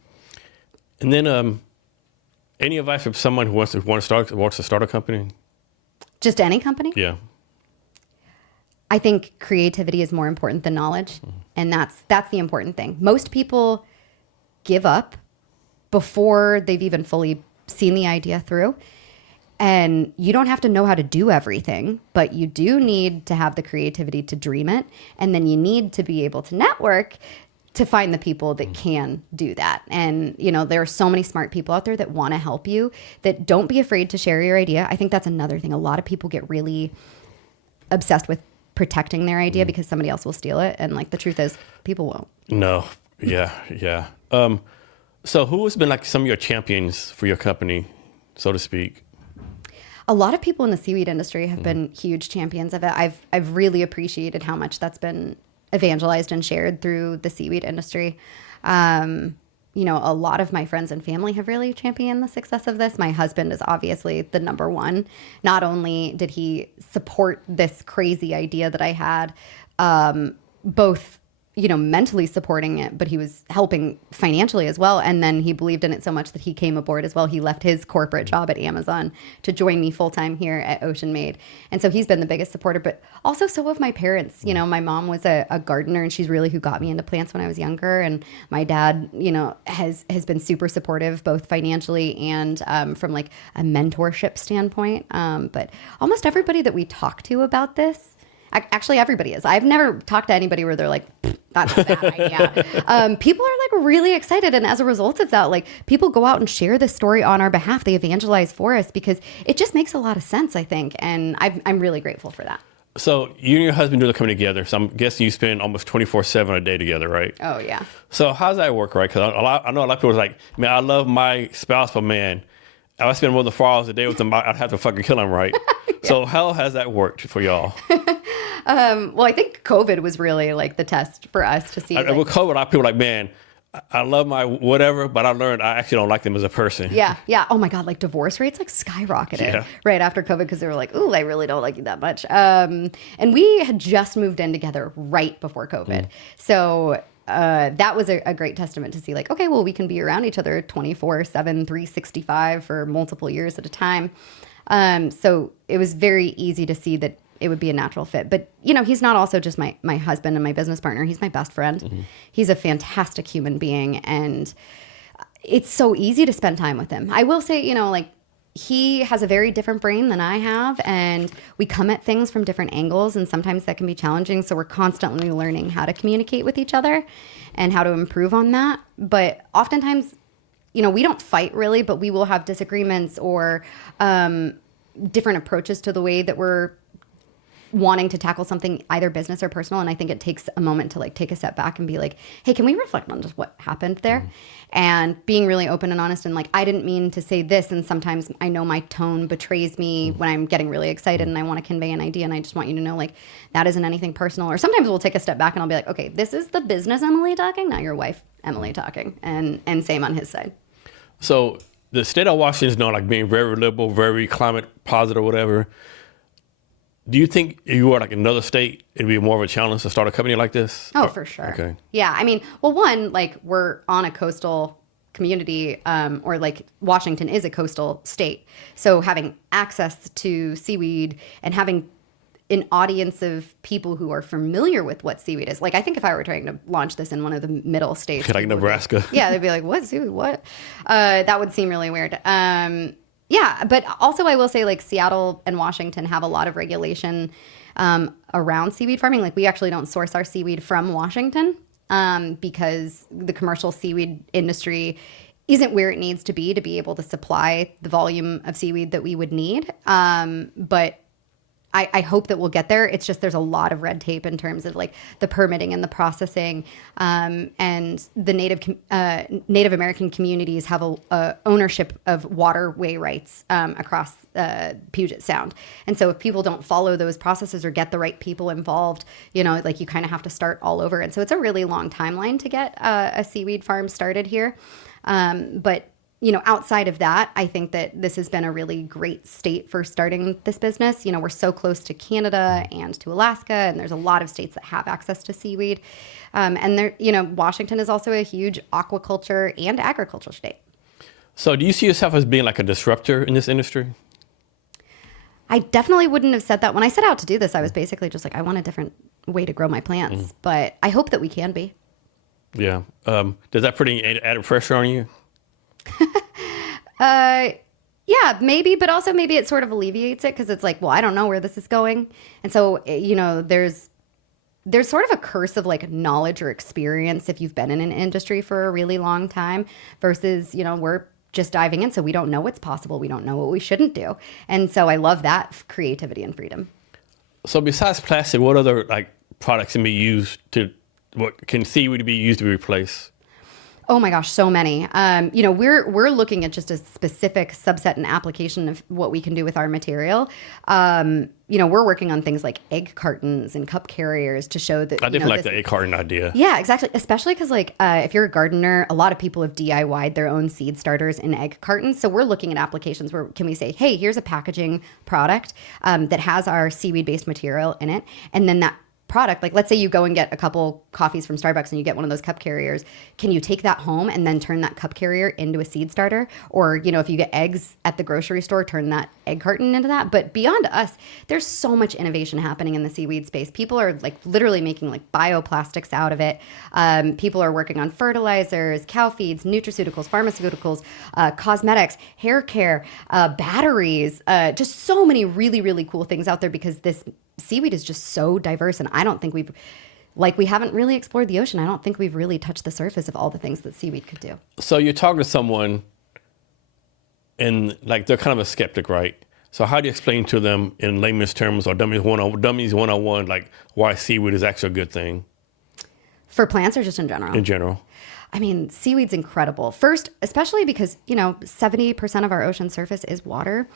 And then, any advice for someone who wants to start a company? Just any company? Yeah. I think creativity is more important than knowledge, and that's the important thing. Most people give up before they've even fully seen the idea through. And you don't have to know how to do everything, but you do need to have the creativity to dream it, and then you need to be able to network to find the people that can do that. And, you know, there are so many smart people out there that want to help you, that don't be afraid to share your idea. I think that's another thing. A lot of people get really obsessed with protecting their idea because somebody else will steal it. And like, the truth is people won't. No. Yeah. Yeah. So who has been like some of your champions for your company, so to speak? A lot of people in the seaweed industry have been huge champions of it. I've really appreciated how much that's been evangelized and shared through the seaweed industry. a lot of my friends and family have really championed the success of this. My husband is obviously the number one. Not only did he support this crazy idea that I had, both mentally supporting it, but he was helping financially as well. And then he believed in it so much that he came aboard as well. He left his corporate job at Amazon to join me full time here at Ocean Made. And so he's been the biggest supporter, but also so have my parents. My mom was a gardener, and she's really who got me into plants when I was younger. And my dad, has been super supportive, both financially and from like a mentorship standpoint. But almost everybody that we talk to about this, actually, everybody is. I've never talked to anybody where they're like, that's a bad idea. People are like really excited. And as a result of that, like people go out and share this story on our behalf. They evangelize for us because it just makes a lot of sense, I think. And I'm really grateful for that. So you and your husband are coming together. So I'm guessing you spend almost 24/7 a day together, right? Oh, yeah. So how does that work, right? Because I know a lot of people are like, man, I love my spouse, but man, if I spend more than 4 hours a day with them, I'd have to fucking kill him, right? Yeah. So how has that worked for y'all? Well, I think COVID was really like the test for us to see. With COVID, a lot of people are like, man, I love my whatever, but I learned I actually don't like them as a person. Yeah. Oh my God, like divorce rates like skyrocketed right after COVID because they were like, ooh, I really don't like you that much. And we had just moved in together right before COVID. So that was a great testament to see like, okay, well, we can be around each other 24/7, 365 for multiple years at a time. So it was very easy to see that it would be a natural fit. But, he's not also just my husband and my business partner. He's my best friend. Mm-hmm. He's a fantastic human being. And it's so easy to spend time with him. I will say, like he has a very different brain than I have. And we come at things from different angles. And sometimes that can be challenging. So we're constantly learning how to communicate with each other and how to improve on that. But oftentimes, we don't fight really, but we will have disagreements or different approaches to the way that we're wanting to tackle something, either business or personal. And I think it takes a moment to like take a step back and be like, hey, can we reflect on just what happened there? Mm-hmm. And being really open and honest and like, I didn't mean to say this. And sometimes I know my tone betrays me when I'm getting really excited and I want to convey an idea. And I just want you to know like, that isn't anything personal. Or sometimes we'll take a step back and I'll be like, okay, this is the business Emily talking, not your wife Emily talking. And same on his side. So the state of Washington is known like being very liberal, very climate positive, whatever. Do you think if you were like another state, it'd be more of a challenge to start a company like this? Oh, for sure. Okay. Yeah. I mean, well, one, like we're on a coastal community, or like Washington is a coastal state. So having access to seaweed and having an audience of people who are familiar with what seaweed is. Like, I think if I were trying to launch this in one of the middle states. Like Nebraska. Yeah, they'd be like, what seaweed? What? That would seem really weird. Yeah, but also I will say like Seattle and Washington have a lot of regulation around seaweed farming. Like we actually don't source our seaweed from Washington because the commercial seaweed industry isn't where it needs to be able to supply the volume of seaweed that we would need. But I hope that we'll get there. It's just there's a lot of red tape in terms of like the permitting and the processing, and the Native American communities have a ownership of waterway rights across Puget Sound. And so if people don't follow those processes or get the right people involved, like you kind of have to start all over. And so it's a really long timeline to get a seaweed farm started here. But outside of that, I think that this has been a really great state for starting this business. We're so close to Canada and to Alaska, and there's a lot of states that have access to seaweed. And there, Washington is also a huge aquaculture and agriculture state. So do you see yourself as being like a disruptor in this industry? I definitely wouldn't have said that. When I set out to do this, I was basically just like, I want a different way to grow my plants, but I hope that we can be. Yeah. Does that put any added pressure on you? Yeah, maybe, but also maybe it sort of alleviates it because it's like, well, I don't know where this is going. And so, there's sort of a curse of like knowledge or experience if you've been in an industry for a really long time versus, we're just diving in. So we don't know what's possible. We don't know what we shouldn't do. And so I love that creativity and freedom. So besides plastic, what other like products can be used what can seaweed be used to replace? Oh my gosh, so many. We're looking at just a specific subset and application of what we can do with our material. We're working on things like egg cartons and cup carriers to show that. I definitely like the egg carton idea. Yeah, exactly. Especially because, if you're a gardener, a lot of people have DIY'd their own seed starters in egg cartons. So we're looking at applications where can we say, hey, here's a packaging product that has our seaweed-based material in it, and then that product, like let's say you go and get a couple coffees from Starbucks and you get one of those cup carriers, can you take that home and then turn that cup carrier into a seed starter? Or, if you get eggs at the grocery store, turn that egg carton into that. But beyond us, there's so much innovation happening in the seaweed space. People are literally making bioplastics out of it. People are working on fertilizers, cow feeds, nutraceuticals, pharmaceuticals, cosmetics, hair care, batteries, just so many really, really cool things out there because this seaweed is just so diverse, and I don't think we haven't really explored the ocean. I don't think we've really touched the surface of all the things that seaweed could do. So you're talking to someone and they're kind of a skeptic, right? So how do you explain to them in layman's terms or dummies 101, why seaweed is actually a good thing? For plants or just in general? In general. I mean, seaweed's incredible. First, especially because, 70% of our ocean surface is water.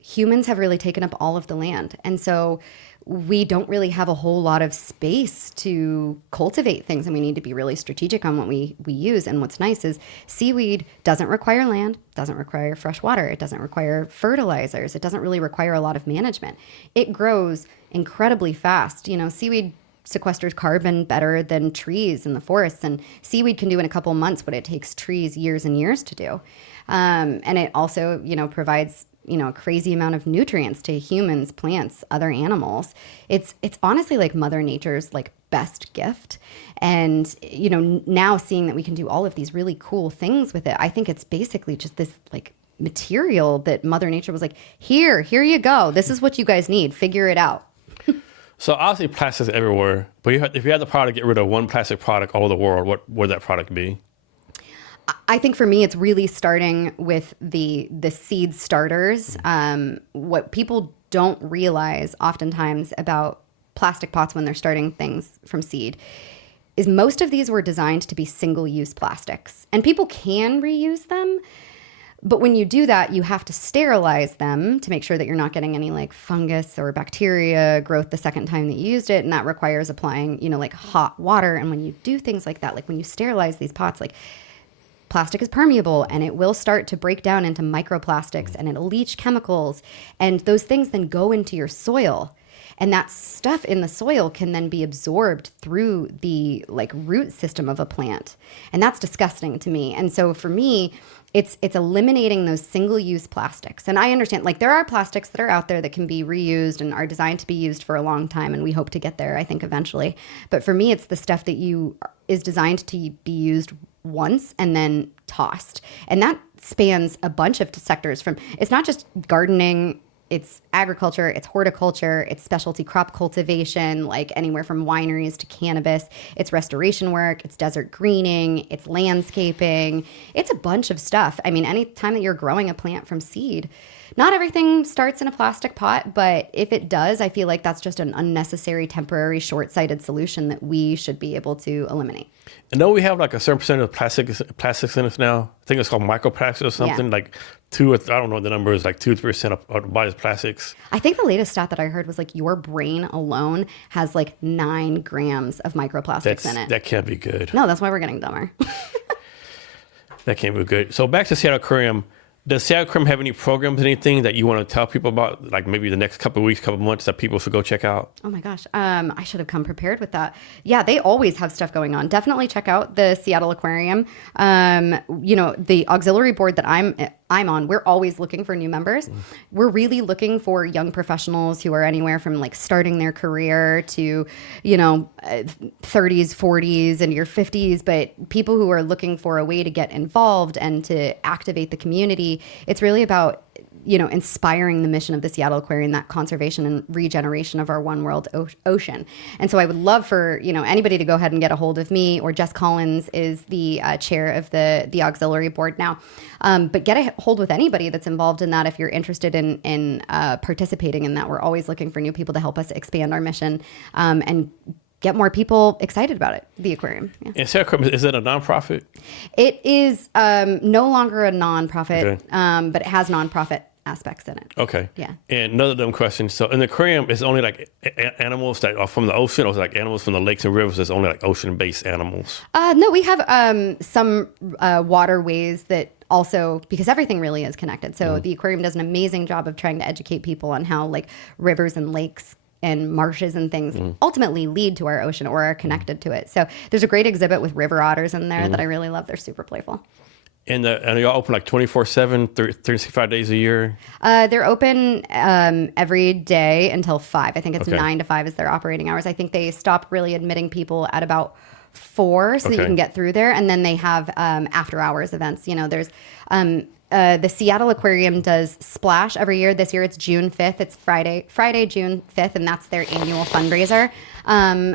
Humans have really taken up all of the land. And so we don't really have a whole lot of space to cultivate things, and we need to be really strategic on what we use. And what's nice is seaweed doesn't require land, doesn't require fresh water, it doesn't require fertilizers, it doesn't really require a lot of management. It grows incredibly fast. Seaweed sequesters carbon better than trees in the forests, and seaweed can do in a couple months what it takes trees years and years to do. And it also, provides a crazy amount of nutrients to humans, plants, other animals. It's honestly Mother Nature's best gift. And, now seeing that we can do all of these really cool things with it, I think it's basically just this material that Mother Nature was here you go. This is what you guys need. Figure it out. So obviously plastic's everywhere, but if you had the power to get rid of one plastic product all over the world, what would that product be? I think for me, it's really starting with the seed starters. What people don't realize oftentimes about plastic pots when they're starting things from seed is most of these were designed to be single-use plastics. And people can reuse them, but when you do that, you have to sterilize them to make sure that you're not getting any fungus or bacteria growth the second time that you used it. And that requires applying, hot water. And when you do things like that, when you sterilize these pots, plastic is permeable and it will start to break down into microplastics and it'll leach chemicals, and those things then go into your soil, and that stuff in the soil can then be absorbed through the root system of a plant, and that's disgusting to me. And so for me, it's eliminating those single-use plastics. And I understand there are plastics that are out there that can be reused and are designed to be used for a long time, and we hope to get there, I think, eventually. But for me, it's the stuff that is designed to be used once and then tossed. And that spans a bunch of sectors. It's not just gardening, it's agriculture, it's horticulture, it's specialty crop cultivation, anywhere from wineries to cannabis. It's restoration work, it's desert greening, it's landscaping. It's a bunch of stuff. I mean, any time that you're growing a plant from seed, not everything starts in a plastic pot, but if it does, I feel like that's just an unnecessary, temporary, short-sighted solution that we should be able to eliminate. And don't we have a certain percent of plastics in us now? I think it's called microplastics or something. Yeah. I don't know the number is 2-3% of the body's plastics. I think the latest stat that I heard was your brain alone has 9 grams of microplastics in it. That can't be good. No, that's why we're getting dumber. That can't be good. So back to Seattle Aquarium. Does Seattle Aquarium have any programs, anything that you want to tell people about, maybe the next couple of weeks, couple of months that people should go check out? Oh my gosh. I should have come prepared with that. Yeah, they always have stuff going on. Definitely check out the Seattle Aquarium. The auxiliary board that I'm on, we're always looking for new members. We're really looking for young professionals who are anywhere from starting their career to, 30s, 40s, and your 50s, but people who are looking for a way to get involved and to activate the community. It's really about inspiring the mission of the Seattle Aquarium, that conservation and regeneration of our one world ocean. And so I would love for, anybody to go ahead and get a hold of me, or Jess Collins is the chair of the auxiliary board now. But get a hold with anybody that's involved in that if you're interested in participating in that. We're always looking for new people to help us expand our mission and get more people excited about it, the aquarium. Yeah. And Sarah Aquarium, is it a nonprofit? It is no longer a nonprofit, Okay. but it has nonprofit aspects in it. Okay. Yeah. And another dumb question. So in the aquarium, it's only like animals that are from the ocean, or is it like animals from the lakes and rivers? It's only like ocean-based animals. No, we have some waterways that also, because everything really is connected. So the aquarium does an amazing job of trying to educate people on how like rivers and lakes and marshes and things ultimately lead to our ocean or are connected to it. So there's a great exhibit with river otters in there that I really love. They're super playful. And y'all open like 24/7, 365 days a year? They're open every day until 5. I think it's 9 to 5 is their operating hours. I think they stop really admitting people at about 4 so that you can get through there. And then they have after hours events. You know, there's the Seattle Aquarium does Splash every year. This year it's June 5th. It's Friday, June 5th, and that's their annual fundraiser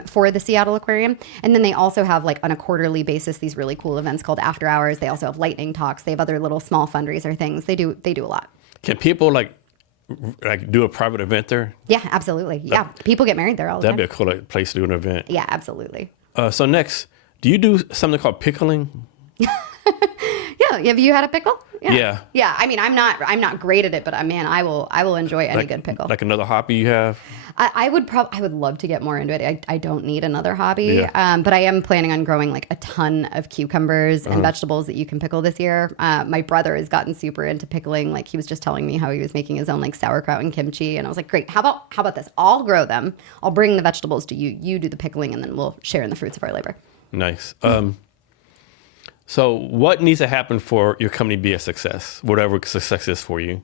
for the Seattle Aquarium. And then they also have, like, on a quarterly basis, these really cool events called After Hours. They also have lightning talks. They have other little small fundraiser things. They do a lot. Can people like do a private event there? Yeah, absolutely. Yeah, people get married there all the time. That'd be a cool place to do an event. Yeah, absolutely. So next, do you do something called pickling? Yeah, have you had a pickle? Yeah. Yeah, I mean, I'm not great at it, but man, I will enjoy any good pickle. Like another hobby you have? I would love to get more into it. I don't need another hobby, Yeah. but I am planning on growing like a ton of cucumbers and vegetables that you can pickle this year. My brother has gotten super into pickling. Like, he was just telling me how he was making his own like sauerkraut and kimchi, and I was like, great. How about this? I'll grow them. I'll bring the vegetables to you. You do the pickling, and then we'll share in the fruits of our labor. Nice. So what needs to happen for your company to be a success, whatever success is for you?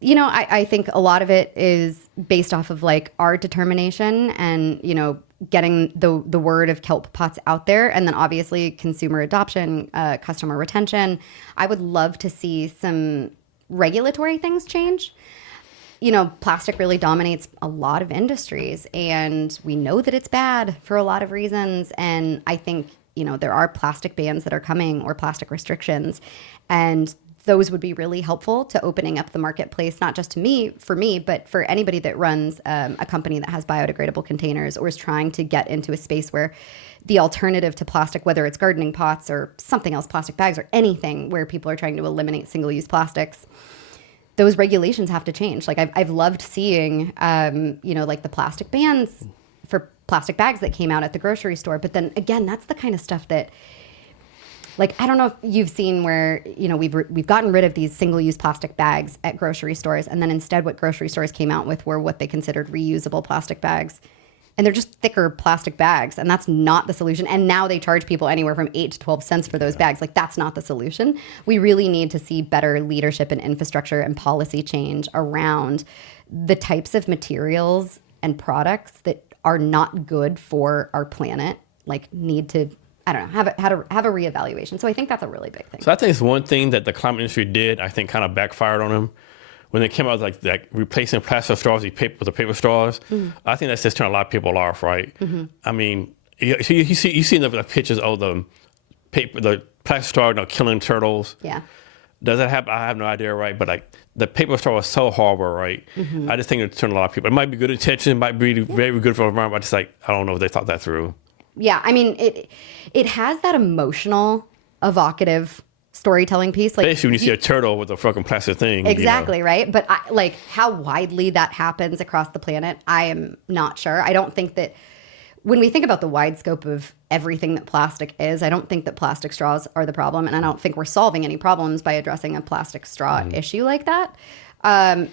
You know, I think a lot of it is based off of like our determination and, you know, getting the word of Kelp Pots out there, and then obviously consumer adoption, customer retention. I would love to see some regulatory things change. You know, plastic really dominates a lot of industries, and we know that it's bad for a lot of reasons. And I think, you know, there are plastic bans that are coming or plastic restrictions, and those would be really helpful to opening up the marketplace, not just for me, but for anybody that runs a company that has biodegradable containers or is trying to get into a space where the alternative to plastic, whether it's gardening pots or something else, plastic bags or anything where people are trying to eliminate single-use plastics, those regulations have to change. Like, I've loved seeing, you know, like the plastic bans for plastic bags that came out at the grocery store. But then again, that's the kind of stuff that, like, I don't know if you've seen where, you know, we've gotten rid of these single-use plastic bags at grocery stores, and then instead what grocery stores came out with were what they considered reusable plastic bags. And they're just thicker plastic bags, and that's not the solution. And now they charge people anywhere from 8 to 12 cents for those bags. Like, that's not the solution. We really need to see better leadership and infrastructure and policy change around the types of materials and products that are not good for our planet, like, need to, I don't know, have a reevaluation. So I think that's a really big thing. So I think it's one thing that the climate industry did, I think kind of backfired on them. When they came out with like replacing plastic straws with the paper straws, I think that's just turned a lot of people off, right? I mean, you see the pictures of the plastic straw, you know, killing turtles. Yeah. Does that happen? I have no idea, right? But like the paper straw is so horrible, right? I just think it turned a lot of people. It might be good intention, it might be very good for the environment, but just like, I don't know if they thought that through. Yeah, I mean, it has that emotional, evocative storytelling piece. Like, especially when you see a turtle with a fucking plastic thing. Exactly, you know? right? But like how widely that happens across the planet, I am not sure. I don't think that when we think about the wide scope of everything that plastic is, I don't think that plastic straws are the problem. And I don't think we're solving any problems by addressing a plastic straw issue like that.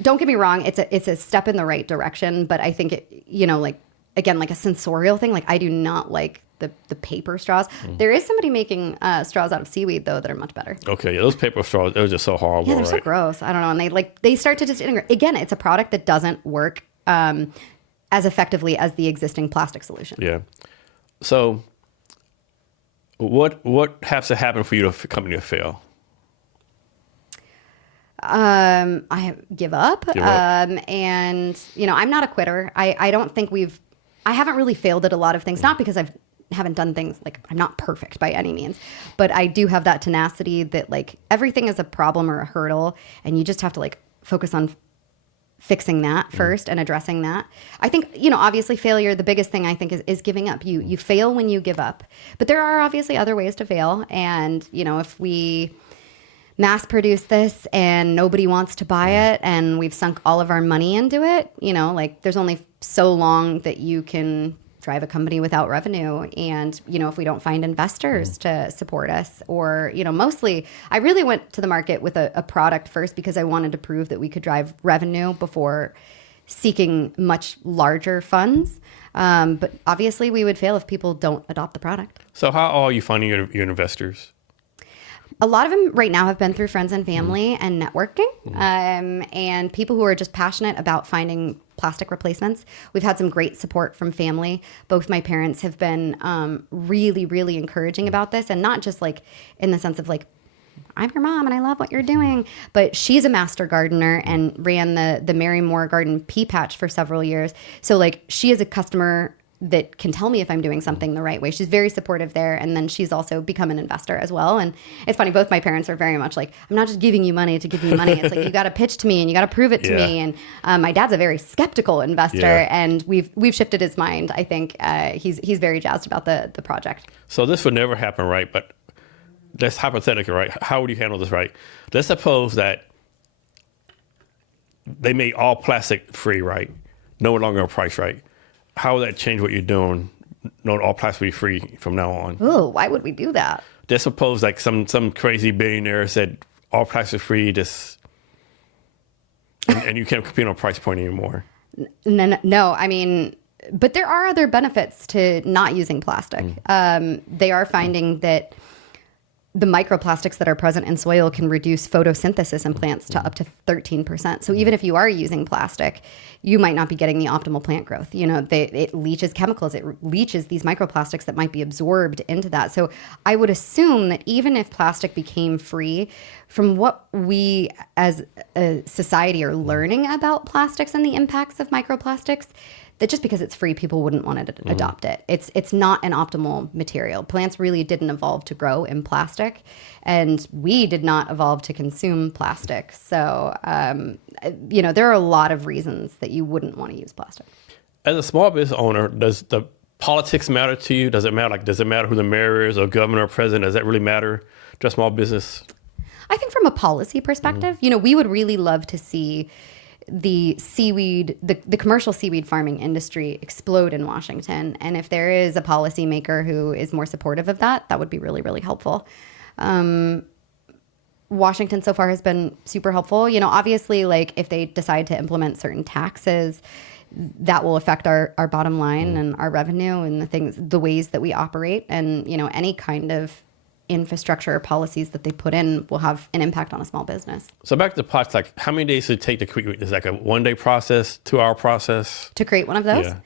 Don't get me wrong. It's a step in the right direction. But I think it, you know, like, again, like a sensorial thing, like I do not like the paper straws. There is somebody making straws out of seaweed, though, that are much better. Okay, yeah, those paper straws, they're just so horrible, Yeah, they're so gross. I don't know. And they start to disintegrate. Again, it's a product that doesn't work as effectively as the existing plastic solution. Yeah. So what has to happen for you to company to fail? I give up. Give up. And, you know, I'm not a quitter. I don't think I haven't really failed at a lot of things, not because I haven't done things, like, I'm not perfect by any means, but I do have that tenacity that, like, everything is a problem or a hurdle, and you just have to, like, focus on fixing that first and addressing that. I think, obviously failure, the biggest thing I think is giving up. You fail when you give up, but there are obviously other ways to fail. And, if we mass produce this and nobody wants to buy it and we've sunk all of our money into it, there's only so long that you can drive a company without revenue. And, if we don't find investors to support us or, mostly I really went to the market with a product first because I wanted to prove that we could drive revenue before seeking much larger funds. But obviously we would fail if people don't adopt the product. So how are you finding your investors? A lot of them right now have been through friends and family and networking, and people who are just passionate about finding plastic replacements. We've had some great support from family. Both my parents have been really, really encouraging about this, and not just like in the sense of like, I'm your mom and I love what you're doing, but she's a master gardener and ran the Mary Moore Garden pea patch for several years. So like she is a customer that can tell me if I'm doing something the right way. She's very supportive there. And then she's also become an investor as well. And it's funny, both my parents are very much like, I'm not just giving you money to give you money. It's like, you got to pitch to me and you got to prove it to me. And my dad's a very skeptical investor and we've shifted his mind. I think he's very jazzed about the project. So this would never happen, right? But that's hypothetical, right? How would you handle this, right? Let's suppose that they made all plastic free, right? No longer a price, right? How would that change what you're doing? No, all plastic free from now on. Oh, why would we do that? Just suppose like some crazy billionaire said all plastic free, and you can't compete on price point anymore. No, I mean, but there are other benefits to not using plastic. They are finding that the microplastics that are present in soil can reduce photosynthesis in plants to up to 13%. So even if you are using plastic, you might not be getting the optimal plant growth. It leaches chemicals. It leaches these microplastics that might be absorbed into that. So I would assume that even if plastic became free, from what we as a society are learning about plastics and the impacts of microplastics, that just because it's free, people wouldn't want to adopt it. It's not an optimal material. Plants really didn't evolve to grow in plastic, and we did not evolve to consume plastic. So, there are a lot of reasons that you wouldn't want to use plastic. As a small business owner, does the politics matter to you? Does it matter? Does it matter who the mayor is or governor or president? Does that really matter to a small business? I think from a policy perspective, we would really love to see the seaweed, the commercial seaweed farming industry explode in Washington. And if there is a policymaker who is more supportive of that, that would be really, really helpful. Washington so far has been super helpful. Obviously, like if they decide to implement certain taxes, that will affect our bottom line and our revenue and the ways that we operate. And, any kind of infrastructure or policies that they put in will have an impact on a small business. So back to the pots, like how many days does it take to create? Is it like a 1-day process, 2-hour process? To create one of those? Yeah.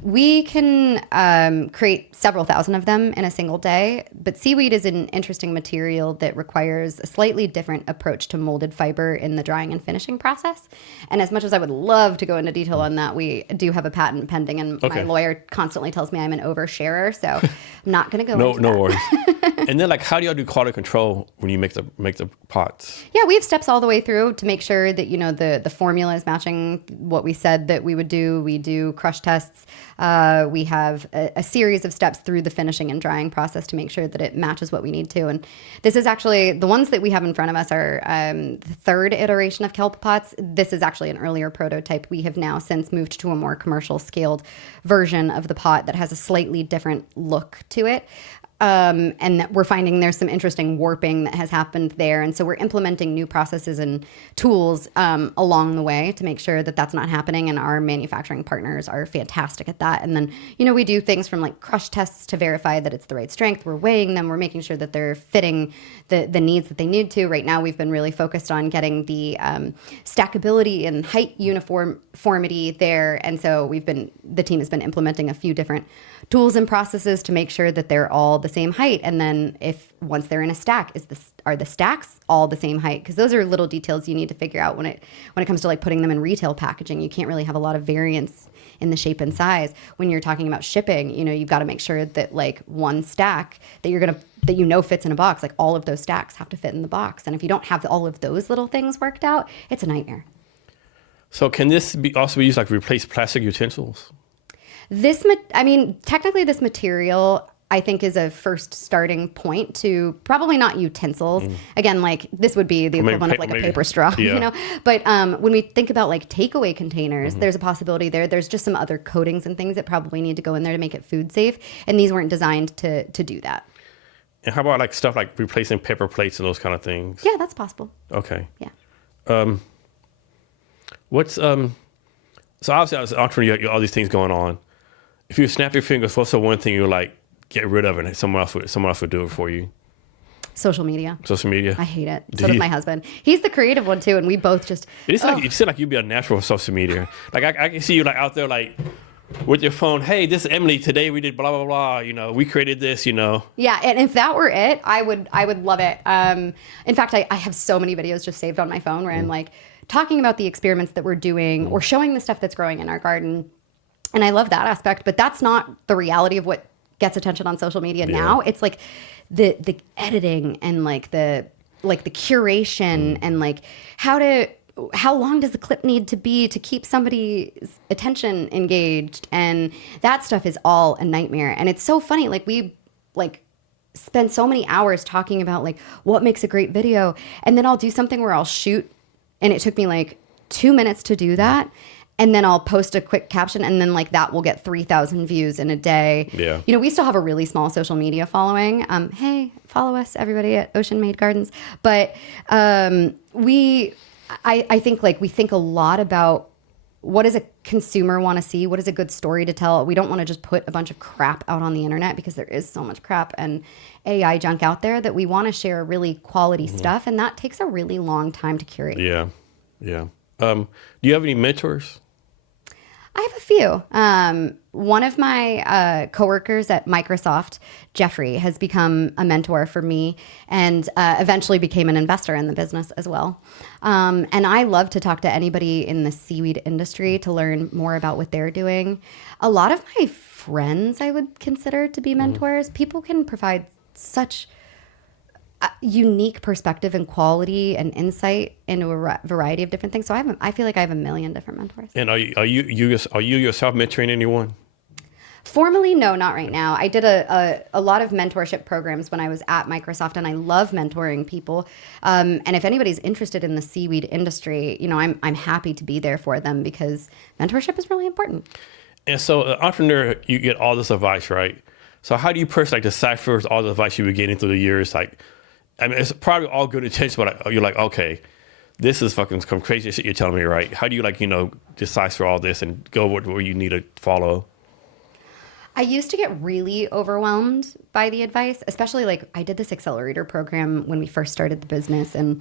We can create several thousand of them in a single day, but seaweed is an interesting material that requires a slightly different approach to molded fiber in the drying and finishing process. And as much as I would love to go into detail on that, we do have a patent pending, and my lawyer constantly tells me I'm an oversharer, so I'm not going to go into that. No worries. And then, like, how do y'all do quality control when you make the pots? Yeah, we have steps all the way through to make sure that the formula is matching what we said that we would do. We do crush tests. We have a series of steps through the finishing and drying process to make sure that it matches what we need to. And this is actually, the ones that we have in front of us are the third iteration of Kelp Pots. This is actually an earlier prototype. We have now since moved to a more commercial scaled version of the pot that has a slightly different look to it. And that we're finding there's some interesting warping that has happened there. And so we're implementing new processes and tools along the way to make sure that that's not happening. And our manufacturing partners are fantastic at that. And then, we do things from like crush tests to verify that it's the right strength. We're weighing them. We're making sure that they're fitting the needs that they need to. Right now, we've been really focused on getting the stackability and height uniformity there. And so the team has been implementing a few different tools and processes to make sure that they're all the same height. And then once they're in a stack, are the stacks all the same height? Because those are little details you need to figure out when it comes to like putting them in retail packaging. You can't really have a lot of variance in the shape and size. When you're talking about shipping, you've got to make sure that like one stack that fits in a box, like all of those stacks have to fit in the box. And if you don't have all of those little things worked out, it's a nightmare. So can this be also be used like replace plastic utensils? Technically this material I think is a first starting point to probably not utensils. Again, like this would be the equivalent of like a paper straw, yeah. you know? But when we think about like takeaway containers, there's a possibility there. There's just some other coatings and things that probably need to go in there to make it food safe. And these weren't designed to do that. And how about like stuff like replacing paper plates and those kind of things? Yeah, that's possible. Okay. Yeah. What's so obviously as an entrepreneur, you got all these things going on. If you snap your fingers, what's the one thing you like get rid of and someone else would do it for you? Social media. Social media. I hate it. So does my husband. He's the creative one too, and we both just. It's like you seem like you'd be a natural with social media. Like I can see you like out there like with your phone. Hey, this is Emily. Today we did blah blah blah. You know, we created this. You know. Yeah, and if that were it, I would love it. In fact, I have so many videos just saved on my phone where I'm like talking about the experiments that we're doing or showing the stuff that's growing in our garden. And I love that aspect, but that's not the reality of what gets attention on social media now. It's like the editing and like the curation and like how long does the clip need to be to keep somebody's attention engaged? And that stuff is all a nightmare. And it's so funny. Like we spend so many hours talking about like what makes a great video. And then I'll do something where I'll shoot and it took me like 2 minutes to do that. And then I'll post a quick caption and then like that will get 3,000 views in a day. Yeah. You know, we still have a really small social media following. Hey, follow us, everybody at Ocean Made Gardens. But I think like we think a lot about what does a consumer want to see? What is a good story to tell? We don't want to just put a bunch of crap out on the internet because there is so much crap and AI junk out there that we want to share really quality stuff. And that takes a really long time to curate. Yeah. Yeah. Do you have any mentors? I have a few. One of my coworkers at Microsoft, Jeffrey, has become a mentor for me and eventually became an investor in the business as well. And I love to talk to anybody in the seaweed industry to learn more about what they're doing. A lot of my friends I would consider to be mentors. People can provide such unique perspective and quality and insight into a variety of different things. So I feel like I have a million different mentors. And are you yourself mentoring anyone? Formally, no, not right now. I did a lot of mentorship programs when I was at Microsoft, and I love mentoring people. And if anybody's interested in the seaweed industry, you know, I'm happy to be there for them because mentorship is really important. And so, entrepreneur, you get all this advice, right? So, how do you personally decipher all the advice you were getting through the years? Like, I mean, it's probably all good intentions, but you're like, okay, this is fucking some crazy shit you're telling me, right? How do you decipher all this and go where you need to follow? I used to get really overwhelmed by the advice, especially like I did this accelerator program when we first started the business. And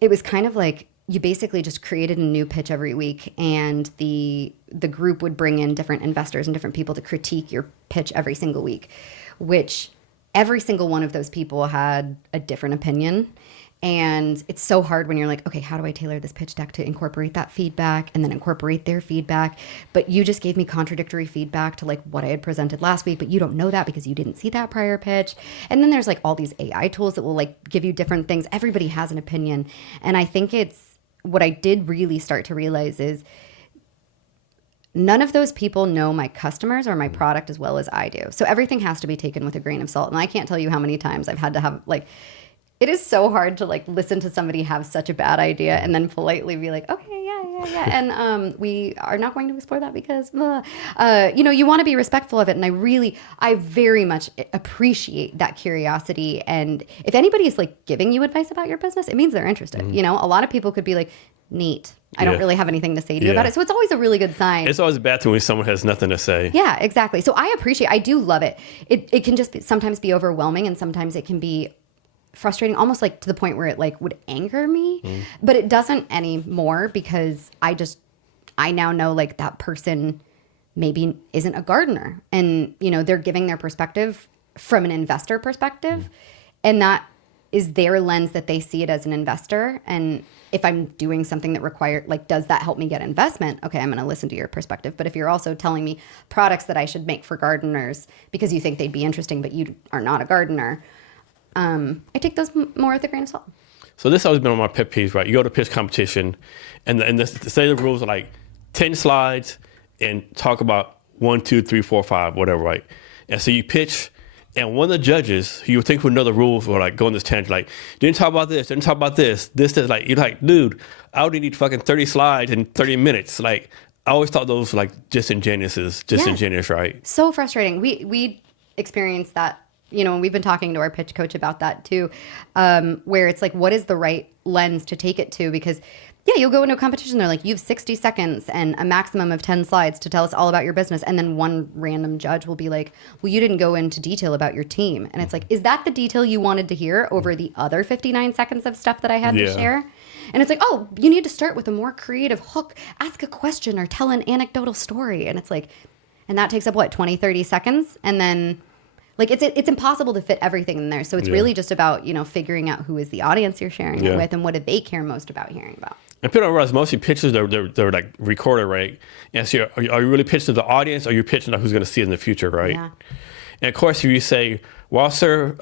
it was kind of like you basically just created a new pitch every week and the group would bring in different investors and different people to critique your pitch every single week, which every single one of those people had a different opinion. And it's so hard when you're like, okay, how do I tailor this pitch deck to incorporate that feedback and then incorporate their feedback? But you just gave me contradictory feedback to like what I had presented last week, but you don't know that because you didn't see that prior pitch. And then there's like all these AI tools that will like give you different things. Everybody has an opinion. And I think it's what I did really start to realize is none of those people know my customers or my product as well as I do. So everything has to be taken with a grain of salt. And I can't tell you how many times I've had to have like, it is so hard to like listen to somebody have such a bad idea and then politely be like, okay, yeah. And we are not going to explore that because, you know, you want to be respectful of it. And I very much appreciate that curiosity. And if anybody is like giving you advice about your business, it means they're interested. You know, a lot of people could be like, neat. I don't really have anything to say to you about it. So it's always a really good sign. It's always bad when someone has nothing to say. Yeah, exactly. So I do love it. It can just sometimes be overwhelming and sometimes it can be frustrating, almost like to the point where it like would anger me, but it doesn't anymore because I now know like that person maybe isn't a gardener and, you know, they're giving their perspective from an investor perspective and that is their lens that they see it as an investor. And if I'm doing something that does that help me get investment? Okay, I'm going to listen to your perspective. But if you're also telling me products that I should make for gardeners because you think they'd be interesting, but you are not a gardener, I take those more with a grain of salt. So this has always been on my pet peeves, right? You go to pitch competition, and say the rules are like 10 slides and talk about 1, 2, 3, 4, 5, whatever, right? And so you pitch, and one of the judges, who you would think would know the rules, or like go on this tangent, like, didn't talk about this, didn't talk about this, like, you're like, dude, I only need fucking 30 slides in 30 minutes. Like, I always thought those were like disingenuous, right? So frustrating. We experienced that. We've been talking to our pitch coach about that too, where it's like, what is the right lens to take it to? Because you'll go into a competition, they're like, you have 60 seconds and a maximum of 10 slides to tell us all about your business. And then one random judge will be like, well, you didn't go into detail about your team. And it's like, is that the detail you wanted to hear over the other 59 seconds of stuff that I had to share? And it's like, oh, you need to start with a more creative hook, ask a question or tell an anecdotal story. And it's like, and that takes up what, 20, 30 seconds? And then like, it's impossible to fit everything in there. So it's really just about, figuring out who is the audience you're sharing it with and what do they care most about hearing about. And people don't realize mostly pitches, they're like recorded, right? And so are you really pitching to the audience, or are you pitching to who's going to see it in the future, right? Yeah. And of course, if you say, well, sir,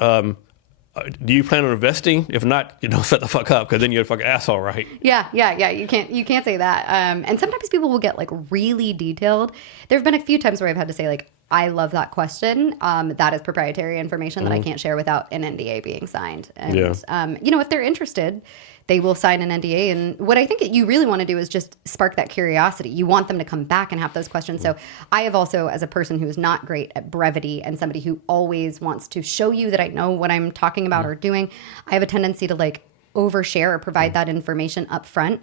do you plan on investing? If not, shut the fuck up, because then you're a fucking asshole, right? Yeah. You can't say that. And sometimes people will get like really detailed. There have been a few times where I've had to say like, I love that question. That is proprietary information that I can't share without an NDA being signed. And, if they're interested, they will sign an NDA. And what I think that you really want to do is just spark that curiosity. You want them to come back and have those questions. So I have also, as a person who is not great at brevity and somebody who always wants to show you that I know what I'm talking about or doing, I have a tendency to like overshare or provide that information up front.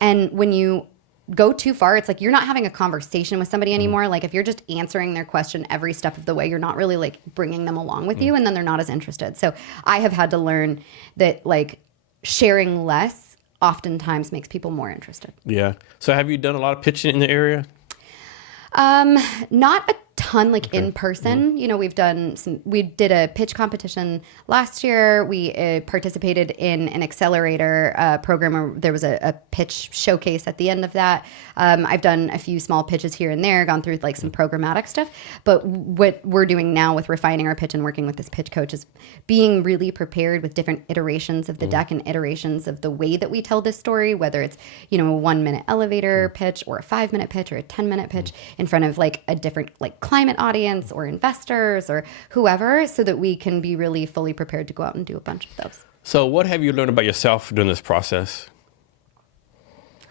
And when you go too far, it's like you're not having a conversation with somebody anymore. Like if you're just answering their question every step of the way, you're not really like bringing them along with you, and then they're not as interested. So I have had to learn that like sharing less oftentimes makes people more interested. Yeah. So have you done a lot of pitching in the area? Not a ton, like in person. We did a pitch competition last year. We participated in an accelerator program where there was a pitch showcase at the end of that. I've done a few small pitches here and there, gone through like some programmatic stuff. But what we're doing now with refining our pitch and working with this pitch coach is being really prepared with different iterations of the deck and iterations of the way that we tell this story, whether it's, a 1-minute elevator pitch or a 5-minute pitch or a 10-minute pitch in front of like a different like climate audience or investors or whoever, so that we can be really fully prepared to go out and do a bunch of those. So what have you learned about yourself during this process?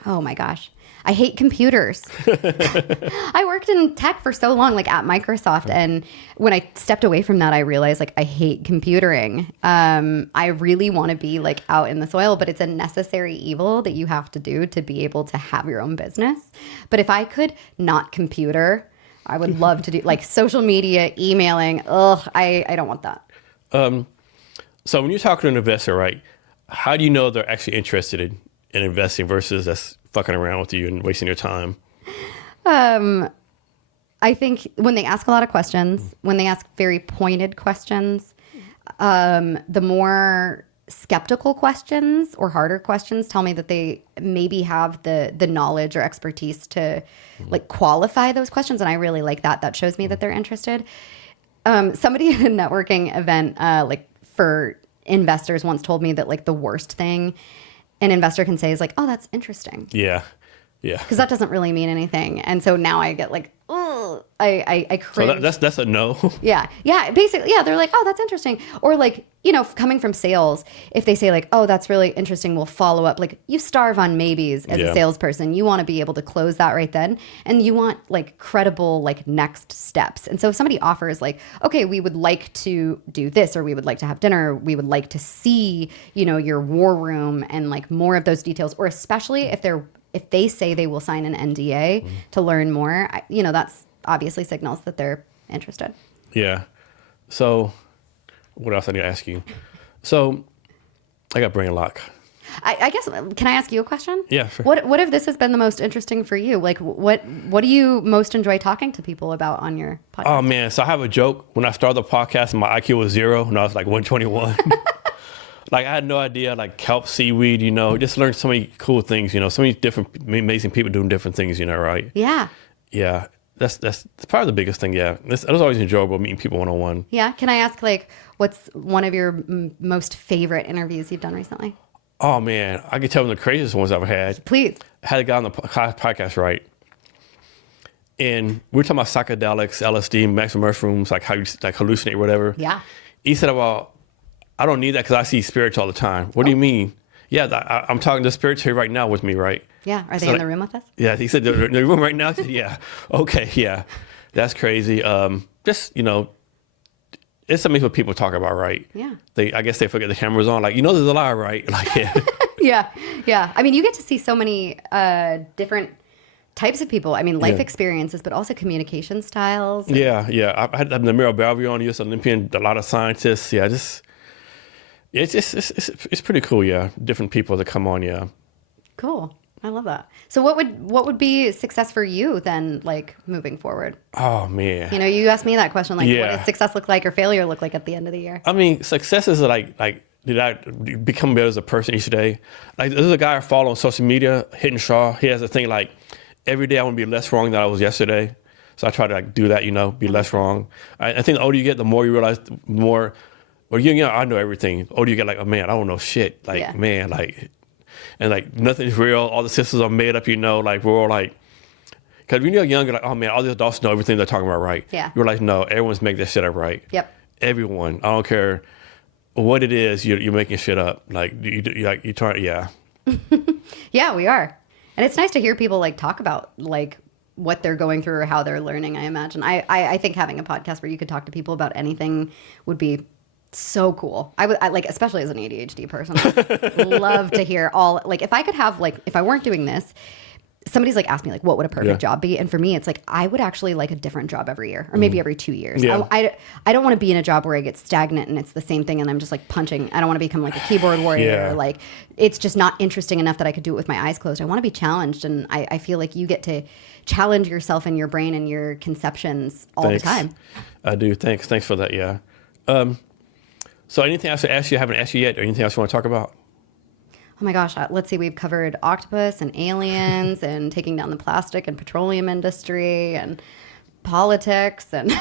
Oh my gosh. I hate computers. I worked in tech for so long, like at Microsoft. And when I stepped away from that, I realized like I hate computering. I really want to be like out in the soil, but it's a necessary evil that you have to do to be able to have your own business. But if I could not computer, I would love to do like social media, emailing. I don't want that. So when you're talking to an investor, right, how do you know they're actually interested in investing versus that's fucking around with you and wasting your time? I think when they ask a lot of questions, when they ask very pointed questions, the more skeptical questions or harder questions tell me that they maybe have the knowledge or expertise to like qualify those questions. And I really like that. That shows me that they're interested. Somebody at a networking event, like for investors once told me that like the worst thing an investor can say is like, oh, that's interesting. Yeah. Because that doesn't really mean anything. And so now I get like, oh, I cringe. So that's a no. Yeah. Basically, yeah. They're like, oh, that's interesting. Or like, coming from sales, if they say like, oh, that's really interesting, we'll follow up. Like you starve on maybes as a salesperson. You want to be able to close that right then. And you want like credible, like next steps. And so if somebody offers like, okay, we would like to do this, or we would like to have dinner, or we would like to see, your war room and like more of those details, or especially if they say they will sign an NDA to learn more, that's obviously signals that they're interested. Yeah. So what else I need to ask you? So I got brain lock. I guess, can I ask you a question? Yeah, sure. What if this has been the most interesting for you? Like what do you most enjoy talking to people about on your podcast? Oh man. So I have a joke. When I started the podcast, my IQ was 0 and I was like 121. Like I had no idea, like kelp, seaweed, just learned so many cool things, so many different amazing people doing different things, right? Yeah. Yeah. That's probably the biggest thing. Yeah. It was always enjoyable meeting people one-on-one. Yeah. Can I ask like, what's one of your most favorite interviews you've done recently? Oh man, I can tell them the craziest ones I've had. Please. I had a guy on the podcast, right? And we were talking about psychedelics, LSD, maximum mushrooms, like how you like hallucinate or whatever. Yeah. He said, well, I don't need that because I see spirits all the time. What do you mean? Yeah, I'm talking to spirits here right now with me, right? Yeah. Are they So in the room with us? Yeah, he said they're in the room right now. I said, yeah. Okay, yeah. That's crazy. Just, it's something what people talk about, right? Yeah. I guess they forget the camera's on. Like, there's a lie, right? Like, yeah. Yeah. Yeah. I mean, you get to see so many different types of people. I mean, life experiences, but also communication styles. Yeah. I had the Miro Bellevue on, U.S. Olympian, a lot of scientists. Yeah, it's pretty cool. Yeah, different people that come on. Yeah. Cool. I love that. So what would be success for you then, like moving forward? Oh man. You asked me that question, like what does success look like or failure look like at the end of the year? I mean, success is like did I become better as a person each day? Like there's a guy I follow on social media, Hidden Shaw. He has a thing like every day I want to be less wrong than I was yesterday. So I try to like do that, be less wrong. I think the older you get, the more you realize, the more. Well, I know everything. The older you get, like, oh man, I don't know shit. Like man, like. And like nothing's real. All the systems are made up. Like we're all like, because when you're younger, like, oh man, all these adults know everything they're talking about, right? Yeah. You're like, no, everyone's making that shit up, right? Yep. Everyone. I don't care what it is. You're making shit up. Like you try. Yeah. Yeah, we are, and it's nice to hear people like talk about like what they're going through or how they're learning. I imagine. I think having a podcast where you could talk to people about anything would be so cool. I like, especially as an ADHD person, love to hear all, like, if I could have, like, if I weren't doing this, somebody's like asked me like, what would a perfect job be? And for me, it's like, I would actually like a different job every year or maybe every 2 years. Yeah. I don't want to be in a job where I get stagnant and it's the same thing and I'm just like punching. I don't want to become like a keyboard warrior. Or like, it's just not interesting enough that I could do it with my eyes closed. I want to be challenged. And I feel like you get to challenge yourself and your brain and your conceptions all the time. I do. Thanks for that. Yeah. So anything else to ask you I haven't asked you yet, or anything else you want to talk about? Oh my gosh, let's see. We've covered octopus and aliens and taking down the plastic and petroleum industry and politics. And,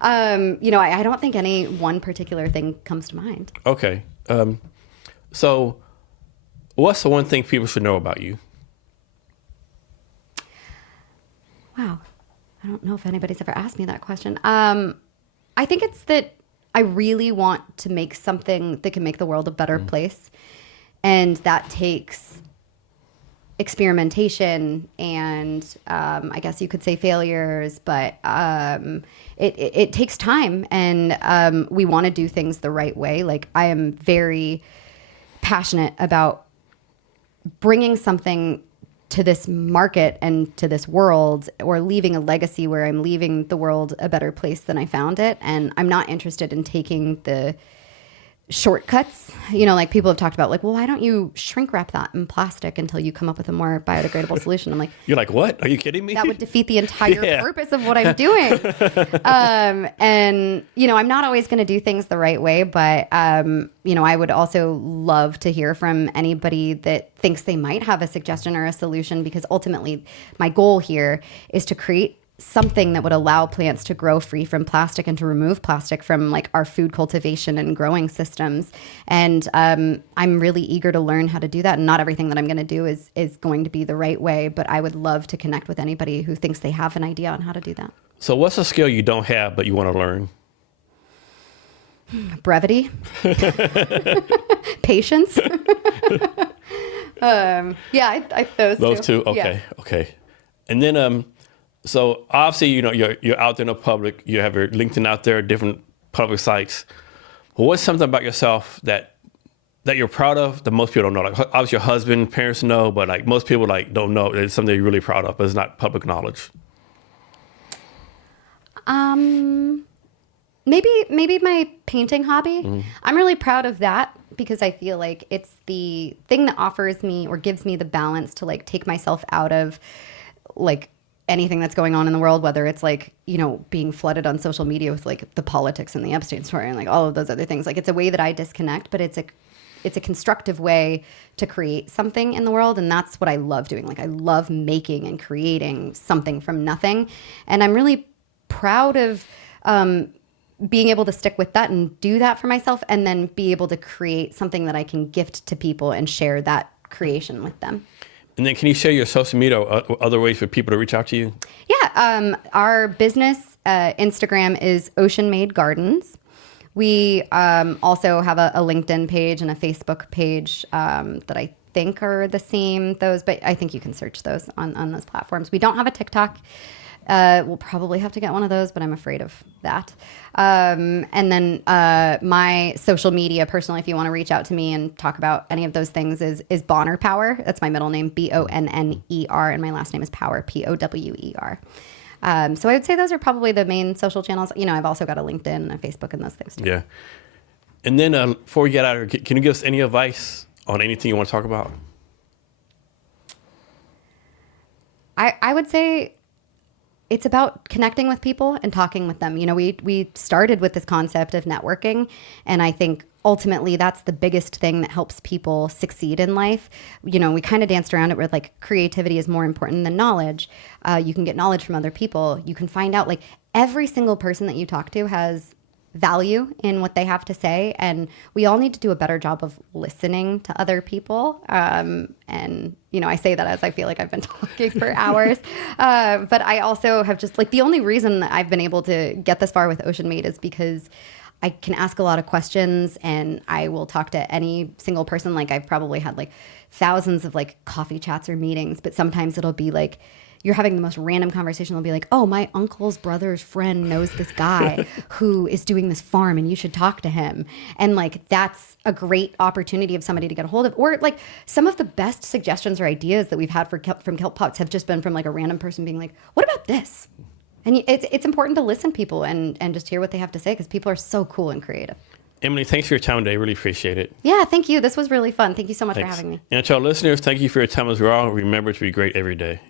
I don't think any one particular thing comes to mind. Okay. So what's the one thing people should know about you? Wow. I don't know if anybody's ever asked me that question. I think it's that I really want to make something that can make the world a better place. And that takes experimentation and I guess you could say failures, but it takes time. And we want to do things the right way. Like I am very passionate about bringing something to this market and to this world, or leaving a legacy where I'm leaving the world a better place than I found it. And I'm not interested in taking the shortcuts. Like people have talked about like, well, why don't you shrink wrap that in plastic until you come up with a more biodegradable solution? I'm like, you're like, what? Are you kidding me? That would defeat the entire purpose of what I'm doing. And, I'm not always going to do things the right way, but, I would also love to hear from anybody that thinks they might have a suggestion or a solution, because ultimately my goal here is to create something that would allow plants to grow free from plastic and to remove plastic from like our food cultivation and growing systems. And I'm really eager to learn how to do that. And not everything that I'm going to do is going to be the right way, but I would love to connect with anybody who thinks they have an idea on how to do that. So what's a skill you don't have but you want to learn? Brevity. Patience. Those two. Okay. Yeah. Okay. And then so obviously, you're out there in the public. You have your LinkedIn out there, different public sites. But what's something about yourself that you're proud of that most people don't know? Like obviously your husband, parents know, but like most people like don't know. It's something you're really proud of, but it's not public knowledge. Maybe my painting hobby. I'm really proud of that because I feel like it's the thing that offers me or gives me the balance to like take myself out of like anything that's going on in the world, whether it's like, being flooded on social media with like the politics and the Epstein story and like all of those other things. Like it's a way that I disconnect, but it's a constructive way to create something in the world. And that's what I love doing. Like I love making and creating something from nothing. And I'm really proud of being able to stick with that and do that for myself, and then be able to create something that I can gift to people and share that creation with them. And then can you share your social media or other ways for people to reach out to you? Yeah. Our business Instagram is Ocean Made Gardens. We also have a LinkedIn page and a Facebook page that I think are the same, but I think you can search those on those platforms. We don't have a TikTok. We'll probably have to get one of those, but I'm afraid of that. And then my social media, personally, if you want to reach out to me and talk about any of those things, is Bonner Power. That's my middle name, Bonner, and my last name is Power, Power. So I would say those are probably the main social channels. You know, I've also got a LinkedIn and a Facebook and those things too. Yeah. And then before we get out of here, can you give us any advice on anything you want to talk about? I would say it's about connecting with people and talking with them. You know, we started with this concept of networking, and I think ultimately that's the biggest thing that helps people succeed in life. You know, we kind of danced around it with like creativity is more important than knowledge. You can get knowledge from other people. You can find out like every single person that you talk to has value in what they have to say, and we all need to do a better job of listening to other people. And you know, I say that as I feel like I've been talking for hours, but I also have just like the only reason that I've been able to get this far with Ocean Made is because I can ask a lot of questions, and I will talk to any single person. Like I've probably had like thousands of like coffee chats or meetings, but sometimes it'll be like you're having the most random conversation. They'll be like, oh, my uncle's brother's friend knows this guy who is doing this farm and you should talk to him. And like, that's a great opportunity of somebody to get a hold of. Or like some of the best suggestions or ideas that we've had from Kelp Pots have just been from like a random person being like, what about this? And it's important to listen to people and just hear what they have to say, because people are so cool and creative. Emily, thanks for your time today. Really appreciate it. Yeah, thank you. This was really fun. Thank you so much for Thanks. having me. And to our listeners, thank you for your time as well. Remember to be great every day.